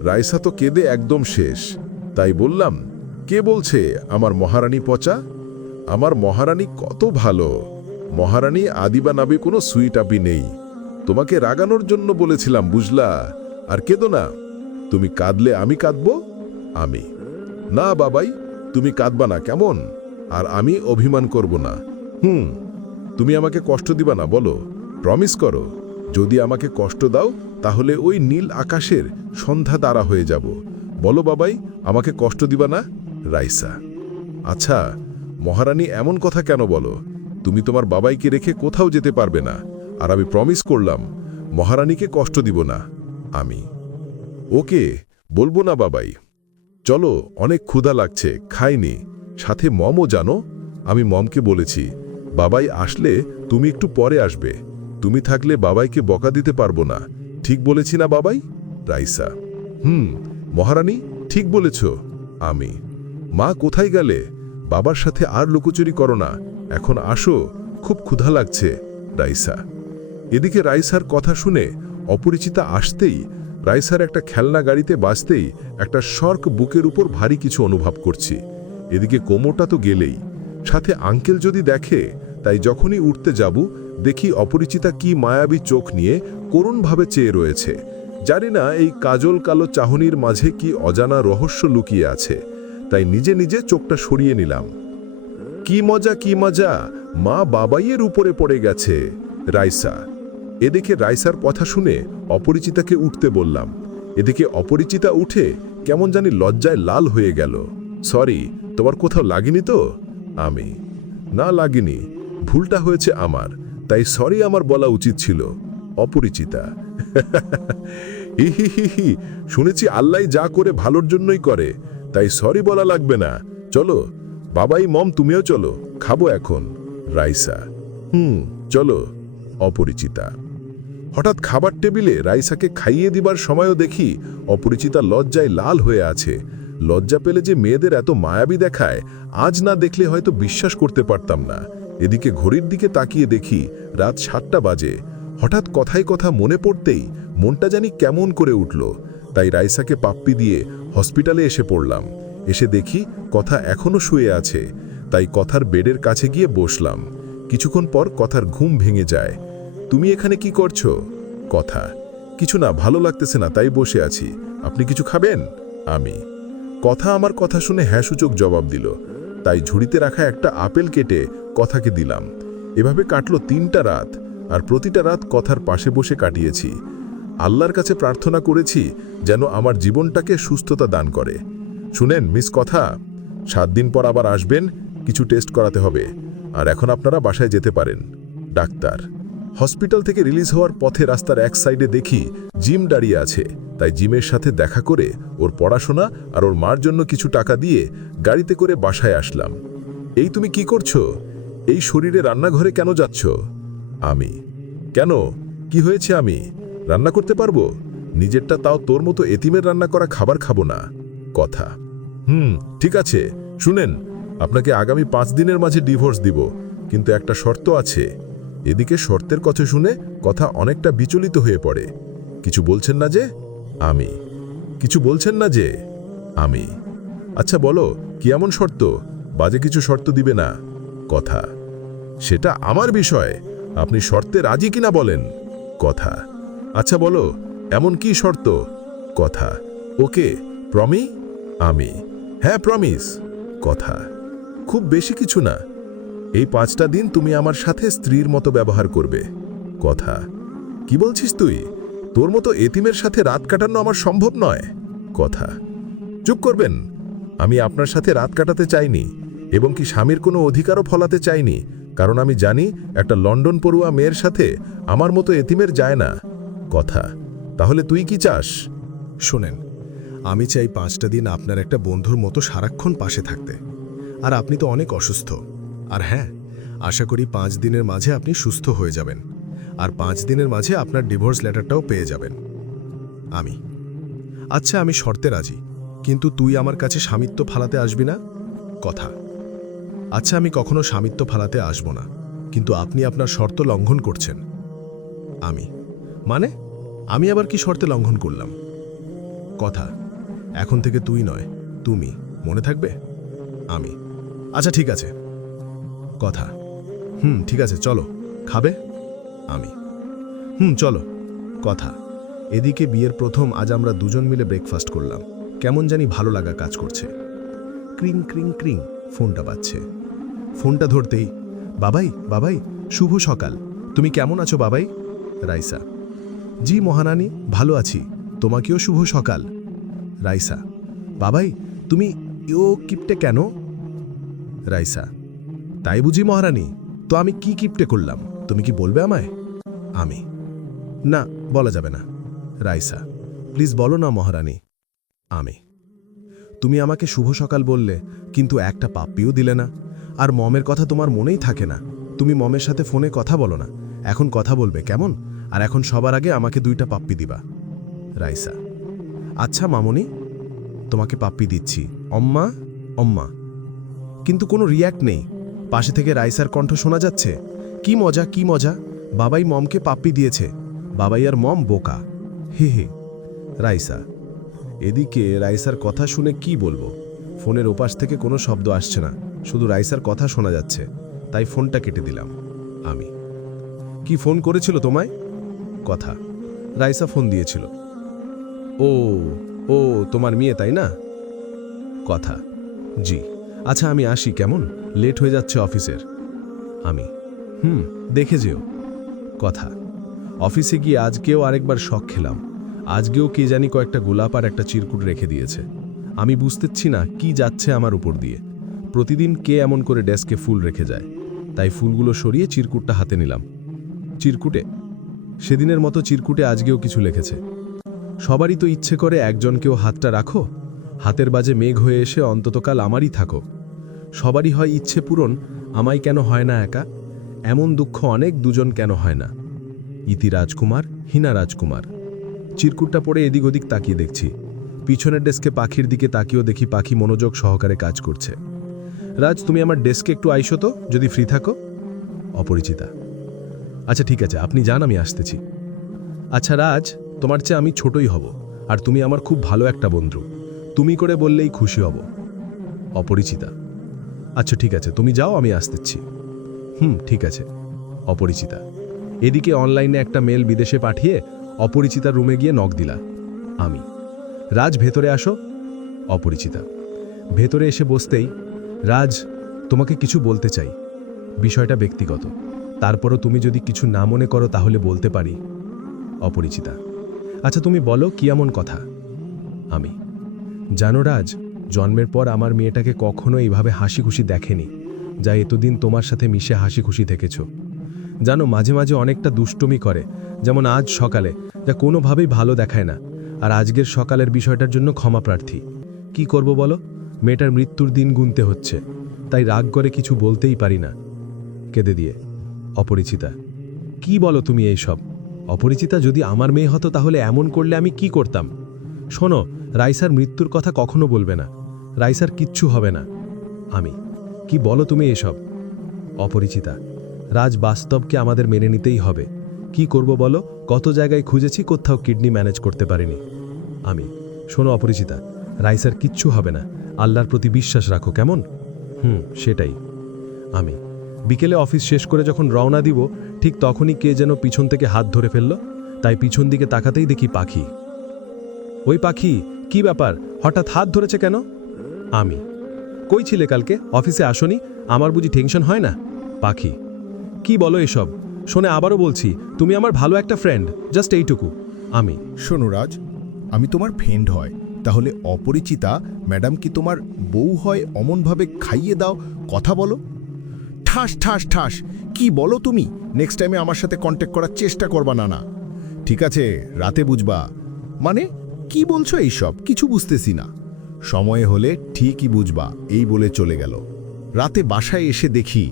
রাইসা তো কেঁদে একদম শেষ। তাই বললাম, কে বলছে আমার মহারানী পচা? আমার মহারানী কত ভালো। মহারানী আদিবা নাবে কোনো সুইট আপি নেই। তোমাকে রাগানোর জন্য বলেছিলাম, বুঝলা? আর কেঁদো না, তুমি কাঁদলে আমি কাঁদবো। আমি, না বাবাই, তুমি কাঁদবা না, কেমন? আর আমি অভিমান করব না। তুমি আমাকে কষ্ট দিবা না, বলো, প্রমিস করো। যদি আমাকে কষ্ট দাও তাহলে ওই নীল আকাশের সন্ধ্যা তারা হয়ে যাব। বলো বাবাই, আমাকে কষ্ট দিবা না? রাইসা, আচ্ছা মহারানী এমন কথা কেন বলো? তুমি তোমার বাবাইকে রেখে কোথাও যেতে পারবে না, আর আমি প্রমিস করলাম মহারানীকে কষ্ট দিব না। আমি ওকে বলবো না বাবাই। চলো, অনেক ক্ষুধা লাগছে, খাইনি, সাথে মমও জানো। আমি মমকে বলেছি বাবাই আসলে তুমি একটু পরে আসবে, তুমি থাকলে বাবাইকে বকা দিতে পারবো না। ঠিক বলেছি না বাবাই? রাইসা মহারানী ঠিক বলেছ। আমি মা কোথায় গেলে? বাবার সাথে আর লুকোচুরি করো না, এখন আসো, খুব ক্ষুধা লাগছে। রাইসা এদিকে রাইসার কথা শুনে অপরিচিতা আসতেই, রাইসার একটা খেলনা গাড়িতে বাজতেই একটা শর্ক বুকের উপর ভারী কিছু অনুভব করছি। এদিকে কোমরটা তো গেলেই, সাথে আঙ্কেল যদি দেখে। তাই যখনই উঠতে যাব দেখি অপরিচিতা কি মায়াবী চোখ নিয়ে করুণভাবে চেয়ে রয়েছে। জানি না এই কাজল কালো চাহনির মাঝে কি অজানা রহস্য লুকিয়ে আছে, তাই নিজে নিজে চোখটা সরিয়ে নিলাম। কি মজা কি মজা, মা বাবাইয়ের উপরে পড়ে গেছে। রাইসা এদিকে রাইসার কথা শুনে অপরিচিতাকে উঠতে বললাম। এদিকে অপরিচিতা উঠে কেমন জানি লজ্জায় লাল হয়ে গেল। সরি, তোমার কোথাও লাগেনি তো? আমি না লাগেনি, ভুলটা হয়েছে আমার, তাই সরি আমার বলা উচিত ছিল। অপরিচিতা হি শুনেছি আল্লাহ যা করে ভালোর জন্যই করে, তাই সরি বলা লাগবে না। চলো বাবাই মম তুমিও চলো, খাবো এখন। রাইসা চলো। অপরিচিতা হঠাৎ খাবার টেবিলে রাইসাকে খাইয়ে দিবার সময়ও দেখি অপরিচিতা লজ্জায় লাল হয়ে আছে। লজ্জা পেলে যে মেয়েদের এত মায়াবী দেখায়, আজ না দেখলে হয়তো বিশ্বাস করতে পারতাম না। এদিকে ঘড়ির দিকে তাকিয়ে দেখি রাত 7টা বাজে। হঠাৎ কথায় কথা মনে পড়তেই মনটা জানি কেমন করে উঠল। তাই রাইসাকে পাপ্পি দিয়ে হসপিটালে এসে পড়লাম। এসে দেখি কথা এখনো শুয়ে আছে, তাই কথার বেডের কাছে গিয়ে বসলাম। কিছুক্ষণ পর কথার ঘুম ভেঙে যায়। তুমি এখানে কি করছো? কথা কিছু না, ভালো লাগতেছে না তাই বসে আছি। আপনি কিছু খাবেন? আমি কথা আমার কথা শুনে হ্যাঁ সূচক জবাব দিল। তাই ঝুড়িতে রাখা একটা আপেল কেটে কথাকে দিলাম। এভাবে কাটলো 3টা রাত, আর প্রতিটা রাত কথার পাশে বসে কাটিয়েছি। আল্লাহর কাছে প্রার্থনা করেছি যেন আমার জীবনটাকে সুস্থতা দান করে। শুনেন মিস কথা, 7 দিন পর আবার আসবেন, কিছু টেস্ট করাতে হবে। আর এখন আপনারা বাসায় যেতে পারেন। ডাক্তার হসপিটাল থেকে রিলিজ হওয়ার পথে রাস্তার এক সাইডে দেখি জিম দাঁড়িয়ে আছে, তাই জিমের সাথে দেখা করে ওর পড়াশোনা আর ওর মার জন্য কিছু টাকা দিয়ে গাড়িতে করে বাসায় আসলাম। এই তুমি কি করছো? এই শরীরে রান্নাঘরে কেন যাচ্ছ? আমি কেন, কি হয়েছে? আমি রান্না করতে পারবো, নিজেরটা তাও তোর মতো এতিমের রান্না করা খাবার খাবো না। কথা ঠিক আছে, শুনেন আপনাকে আগামী 5 দিনের মাঝে ডিভোর্স দিব, কিন্তু একটা শর্ত আছে। এদিকে শর্তের কথা শুনে কথা অনেকটা বিচলিত হয়ে পড়ে। কিছু বলছেন না যে? আমি কিছু বলছেন না যে? আমি আচ্ছা বলো কি এমন শর্ত, বাজে কিছু শর্ত দিবে না। কথা সেটা আমার বিষয়, আপনি শর্তে রাজি কিনা বলেন। কথা আচ্ছা বলো এমন কি শর্ত। কথা ওকে প্রমি। আমি হ্যাঁ প্রমিস। কথা খুব বেশি কিছু না, এই 5টা দিন তুমি আমার সাথে স্ত্রীর মতো ব্যবহার করবে। কথা কি বলছিস তুই? তোর মতো এতিমের সাথে রাত কাটানো আমার সম্ভব নয়। কথা চুপ করবেন, আমি আপনার সাথে রাত কাটাতে চাইনি এবং কি স্বামীর কোনো অধিকারও ফলাতে চাইনি, কারণ আমি জানি একটা লন্ডন পড়ুয়া মেয়ের সাথে আমার মতো এতিমের যায় না। কথা তাহলে তুই কি চাস? শোনেন, আমি চাই 5টা দিন আপনার একটা বন্ধুর মতো সারাক্ষণ পাশে থাকতে। আর আপনি তো অনেক অসুস্থ। আর হ্যাঁ, আশা করি 5 দিনের মাঝে আপনি সুস্থ হয়ে যাবেন, আর 5 দিনের মাঝে আপনার ডিভোর্স লেটারটাও পেয়ে যাবেন। আমি আচ্ছা, আমি শর্তে রাজি, কিন্তু তুই আমার কাছে স্বামিত্ব ফালাতে আসবি না। কথা আচ্ছা, আমি কখনো স্বামিত্ব ফালাতে আসব না, কিন্তু আপনি আপনার শর্ত লঙ্ঘন করছেন। আমি মানে আমি আবার কি শর্তে লঙ্ঘন করলাম? কথা এখন থেকে তুই নয় তুমি, মনে থাকবে? আমি আচ্ছা ঠিক আছে। কথা ঠিক আছে, চলো খাবে? আমি চলো। কথা এদিকে বিয়ের প্রথম আজ আমরা দুজন মিলে ব্রেকফাস্ট করলাম। কেমন জানি ভালো লাগা কাজ করছে। ক্রিং ক্রিং ক্রিং ফোনটা বাজছে। ফোনটা ধরতেই বাবাই বাবাই শুভ সকাল, তুমি কেমন আছো বাবাই? রাইসা জি মহারানী, ভালো আছি, তোমাকেও শুভ সকাল। রাইসা বাবাই তুমি ও কিপটে কেন? রাইসা তাই বুঝি মহারানী, তো আমি কি কিপটে করলাম তুমি কি বলবে আমায়? আমি না, বলা যাবে না। রাইসা, প্লিজ বলো না মহারানী। আমি তুমি আমাকে শুভ সকাল বললে, কিন্তু একটা পাপ্পিও দিলে না। আর মমের কথা তোমার মনেই থাকে না। তুমি মমের সাথে ফোনে কথা বলো না, এখন কথা বলবে কেমন? আর এখন সবার আগে আমাকে 2টা পাপ্পি দিবা। রাইসা, আচ্ছা মামনি, তোমাকে পাপ্পি দিচ্ছি। অম্মা, অম্মা। কিন্তু কোনো রিয়্যাক্ট নেই। পাশে থেকে রাইসার কণ্ঠ শোনা যাচ্ছে, কি মজা, কি মজা, বাবাই মমকে পাপ্পি দিয়েছে। বাবাই আর মম বোকা, হে হে। রাইসা, এদিকে রাইসার কথা শুনে কি বলবো? ফোনের ওপাশ থেকে কোনো শব্দ আসছে না, শুধু রাইসার কথা শোনা যাচ্ছে। তাই ফোনটা কেটে দিলাম। আমি কি ফোন করেছিল তোমায়? কথা, রাইসা ফোন দিয়েছিল। ও ও তোমার মেয়ে তাই না? কথা, জি। আচ্ছা আমি আসি কেমন, লেট হয়ে যাচ্ছে অফিসের। আমি দেখে যেও। কথা, অফিসে গিয়ে আজকেও আরেকবার শখ খেলাম। আজকেও কে জানি কয়েকটা গোলাপ আর একটা চিরকুট রেখে দিয়েছে। আমি বুঝতেছি না কি যাচ্ছে আমার উপর দিয়ে। প্রতিদিন কে এমন করে ডেস্কে ফুল রেখে যায়। তাই ফুলগুলো সরিয়ে চিরকুটটা হাতে নিলাম। চিরকুটে সেদিনের মতো চিরকুটে আজকেও কিছু লিখেছে। সবারই তো ইচ্ছে করে একজনকেও হাতটা রাখো, হাতের বাজে মেঘ হয়ে এসে অন্ততকাল আমারই থাকো। সবারই হয় ইচ্ছে পূরণ, আমায় কেন হয় না একা? এমন দুঃখ অনেক, দুজন কেন হয় না? ইতি রাজকুমার, হিনা রাজকুমার। চিরকুটটা পড়ে এদিক ওদিক তাকিয়ে দেখছি। পিছনের ডেস্কে পাখির দিকে তাকিয়েও দেখি পাখি মনোযোগ সহকারে কাজ করছে। রাজ, তুমি আমার ডেস্কে একটু আইসো তো, যদি ফ্রি থাকো। অপরিচিতা, আচ্ছা ঠিক আছে, আপনি যান, আমি আসতেছি। আচ্ছা রাজ, তোমার চেয়ে আমি ছোটই হব, আর তুমি আমার খুব ভালো একটা বন্ধু। তুমি করে বললেই খুশি হব। অপরিচিতা, আচ্ছা ঠিক আছে, তুমি যাও, আমি আসতেছি। ঠিক আছে। অপরিচিতা, এদিকে অনলাইনে একটা মেল বিদেশে পাঠিয়ে অপরিচিতার রুমে গিয়ে নক দিলা। আমি, রাজ ভেতরে আসো। অপরিচিতা, ভেতরে এসে বসতেই, রাজ তোমাকে কিছু বলতে চাই, বিষয়টা ব্যক্তিগত, তারপরও তুমি যদি কিছু না মনে করো তাহলে বলতে পারি। অপরিচিতা, আচ্ছা তুমি বলো, কি এমন কথা? আমি, জানো রাজ, জন্মের পর আমার মেয়েটাকে কখনো এইভাবে হাসি খুশি দেখেনি, যা এতদিন তোমার সাথে মিশে হাসি খুশি থেকেছ। জানো, মাঝে মাঝে অনেকটা দুষ্টুমি করে, যেমন আজ সকালে, যা কোনোভাবেই ভালো দেখায় না। আর আজকের সকালের বিষয়টার জন্য ক্ষমা প্রার্থী। কি করব বলো, মেয়েটার মৃত্যুর দিন গুনতে হচ্ছে, তাই রাগ করে কিছু বলতেই পারি না। কেঁদে দিয়ে। অপরিচিতা, কি বলো তুমি এইসব? অপরিচিতা, যদি আমার মেয়ে হতো তাহলে এমন করলে আমি কি করতাম? শোনো, রাইসার মৃত্যুর কথা কখনো বলবে না, রাইসার কিচ্ছু হবে না। আমি, কি বলো তুমি এসব? অপরিচিতা, রাজ, বাস্তবকে আমাদের মেনে নিতেই হবে। কি করব বলো, কত জায়গায় খুঁজেছি, কোথাও কিডনি ম্যানেজ করতে পারিনি। আমি, শোনো অপরিচিতা, রাইসার কিচ্ছু হবে না, আল্লাহর প্রতি বিশ্বাস রাখো কেমন? সেটাই। আমি, বিকেলে অফিস শেষ করে যখন রওনা দিব, ঠিক তখনই কে যেন পিছন থেকে হাত ধরে ফেলল। তাই পিছন দিকে তাকাতেই দেখি পাখি। ওই পাখি, কি ব্যাপার, হঠাৎ হাত ধরেছে কেন? আমি, কই ছিলে কালকে, অফিসে আসনি? আমার বুঝি টেনশন হয় না? পাখি, কি বলো এসব? শোনে, আবারও বলছি, তুমি আমার ভালো একটা ফ্রেন্ড, জাস্ট এইটুকু। আমি, শোনো রাজ, আমি তোমার ফ্রেন্ড হয়, তাহলে অপরিচিতা ম্যাডাম কি তোমার বউ হয়? অমনভাবে খাইয়ে দাও, কথা বলো। ঠাস ঠাস ঠাস, কি বলো তুমি? নেক্সট টাইমে আমার সাথে কন্ট্যাক্ট করার চেষ্টা করবা না। ঠিক আছে, রাতে বুঝবা। মানে কি বলছো এইসব? কিছু বুঝতেছি না। সময় হলে ঠিকই বুঝবা, এই বলে চলে গেল। রাতে বাসায় এসে দেখি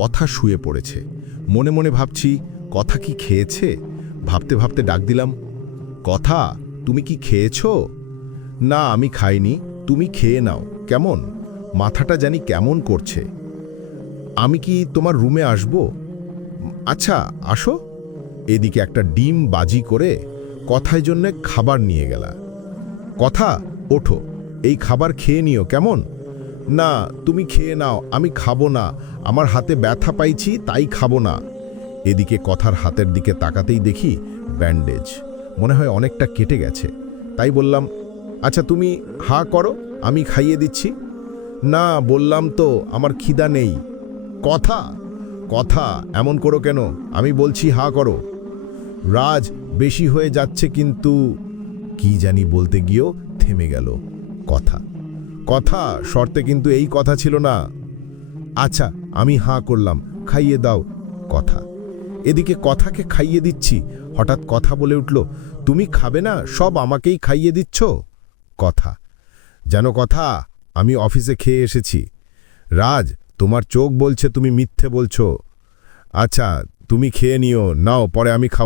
কথা শুয়ে পড়েছে। মনে মনে ভাবছি, কথা কি খেয়েছে? ভাবতে ভাবতে ডাক দিলাম, কথা, তুমি কি খেয়েছো? না, আমি খাইনি, তুমি খেয়ে নাও। কেমন মাথাটা জানি কেমন করছে। আমি কি তোমার রুমে আসব? আচ্ছা আসো। এদিকে একটা ডিম বাজি করে কথায় জন্য খাবার নিয়ে গেলা। কথা, ওঠো, এই খাবার খেয়ে নিও কেমন? না, তুমি খেয়ে নাও, আমি খাবো না, আমার হাতে ব্যথা পাইছি তাই খাবো না। এদিকে কথার হাতের দিকে তাকাতেই দেখি ব্যান্ডেজ, মনে হয় অনেকটা কেটে গেছে। তাই বললাম, আচ্ছা তুমি হা করো, আমি খাইয়ে দিচ্ছি। না, বললাম তো আমার খিদা নেই। কথা, কথা, এমন করো কেন? আমি বলছি হা করো। রাজ, বেশি হয়ে যাচ্ছে কিন্তু। কি জানি বলতে গিয়েও থেমে গেল। কথা, কথা, শর্তে কিন্তু এই কথা ছিল না। আচ্ছা, আমি হাঁ করলাম, খাইয়ে দাও। কথা, এদিকে কথাকে খাইয়ে দিচ্ছি, হঠাৎ কথা বলে উঠল, তুমি খাবে না, সব আমাকেই খাইয়ে দিচ্ছ। কথা, যেন কথা, আমি অফিসে খেয়ে এসেছি। রাজ, তোমার চোখ বলছে তুমি মিথ্যে বলছো। আচ্ছা, তুমি খেয়ে নিও, নাও, পরে আমি খাবো।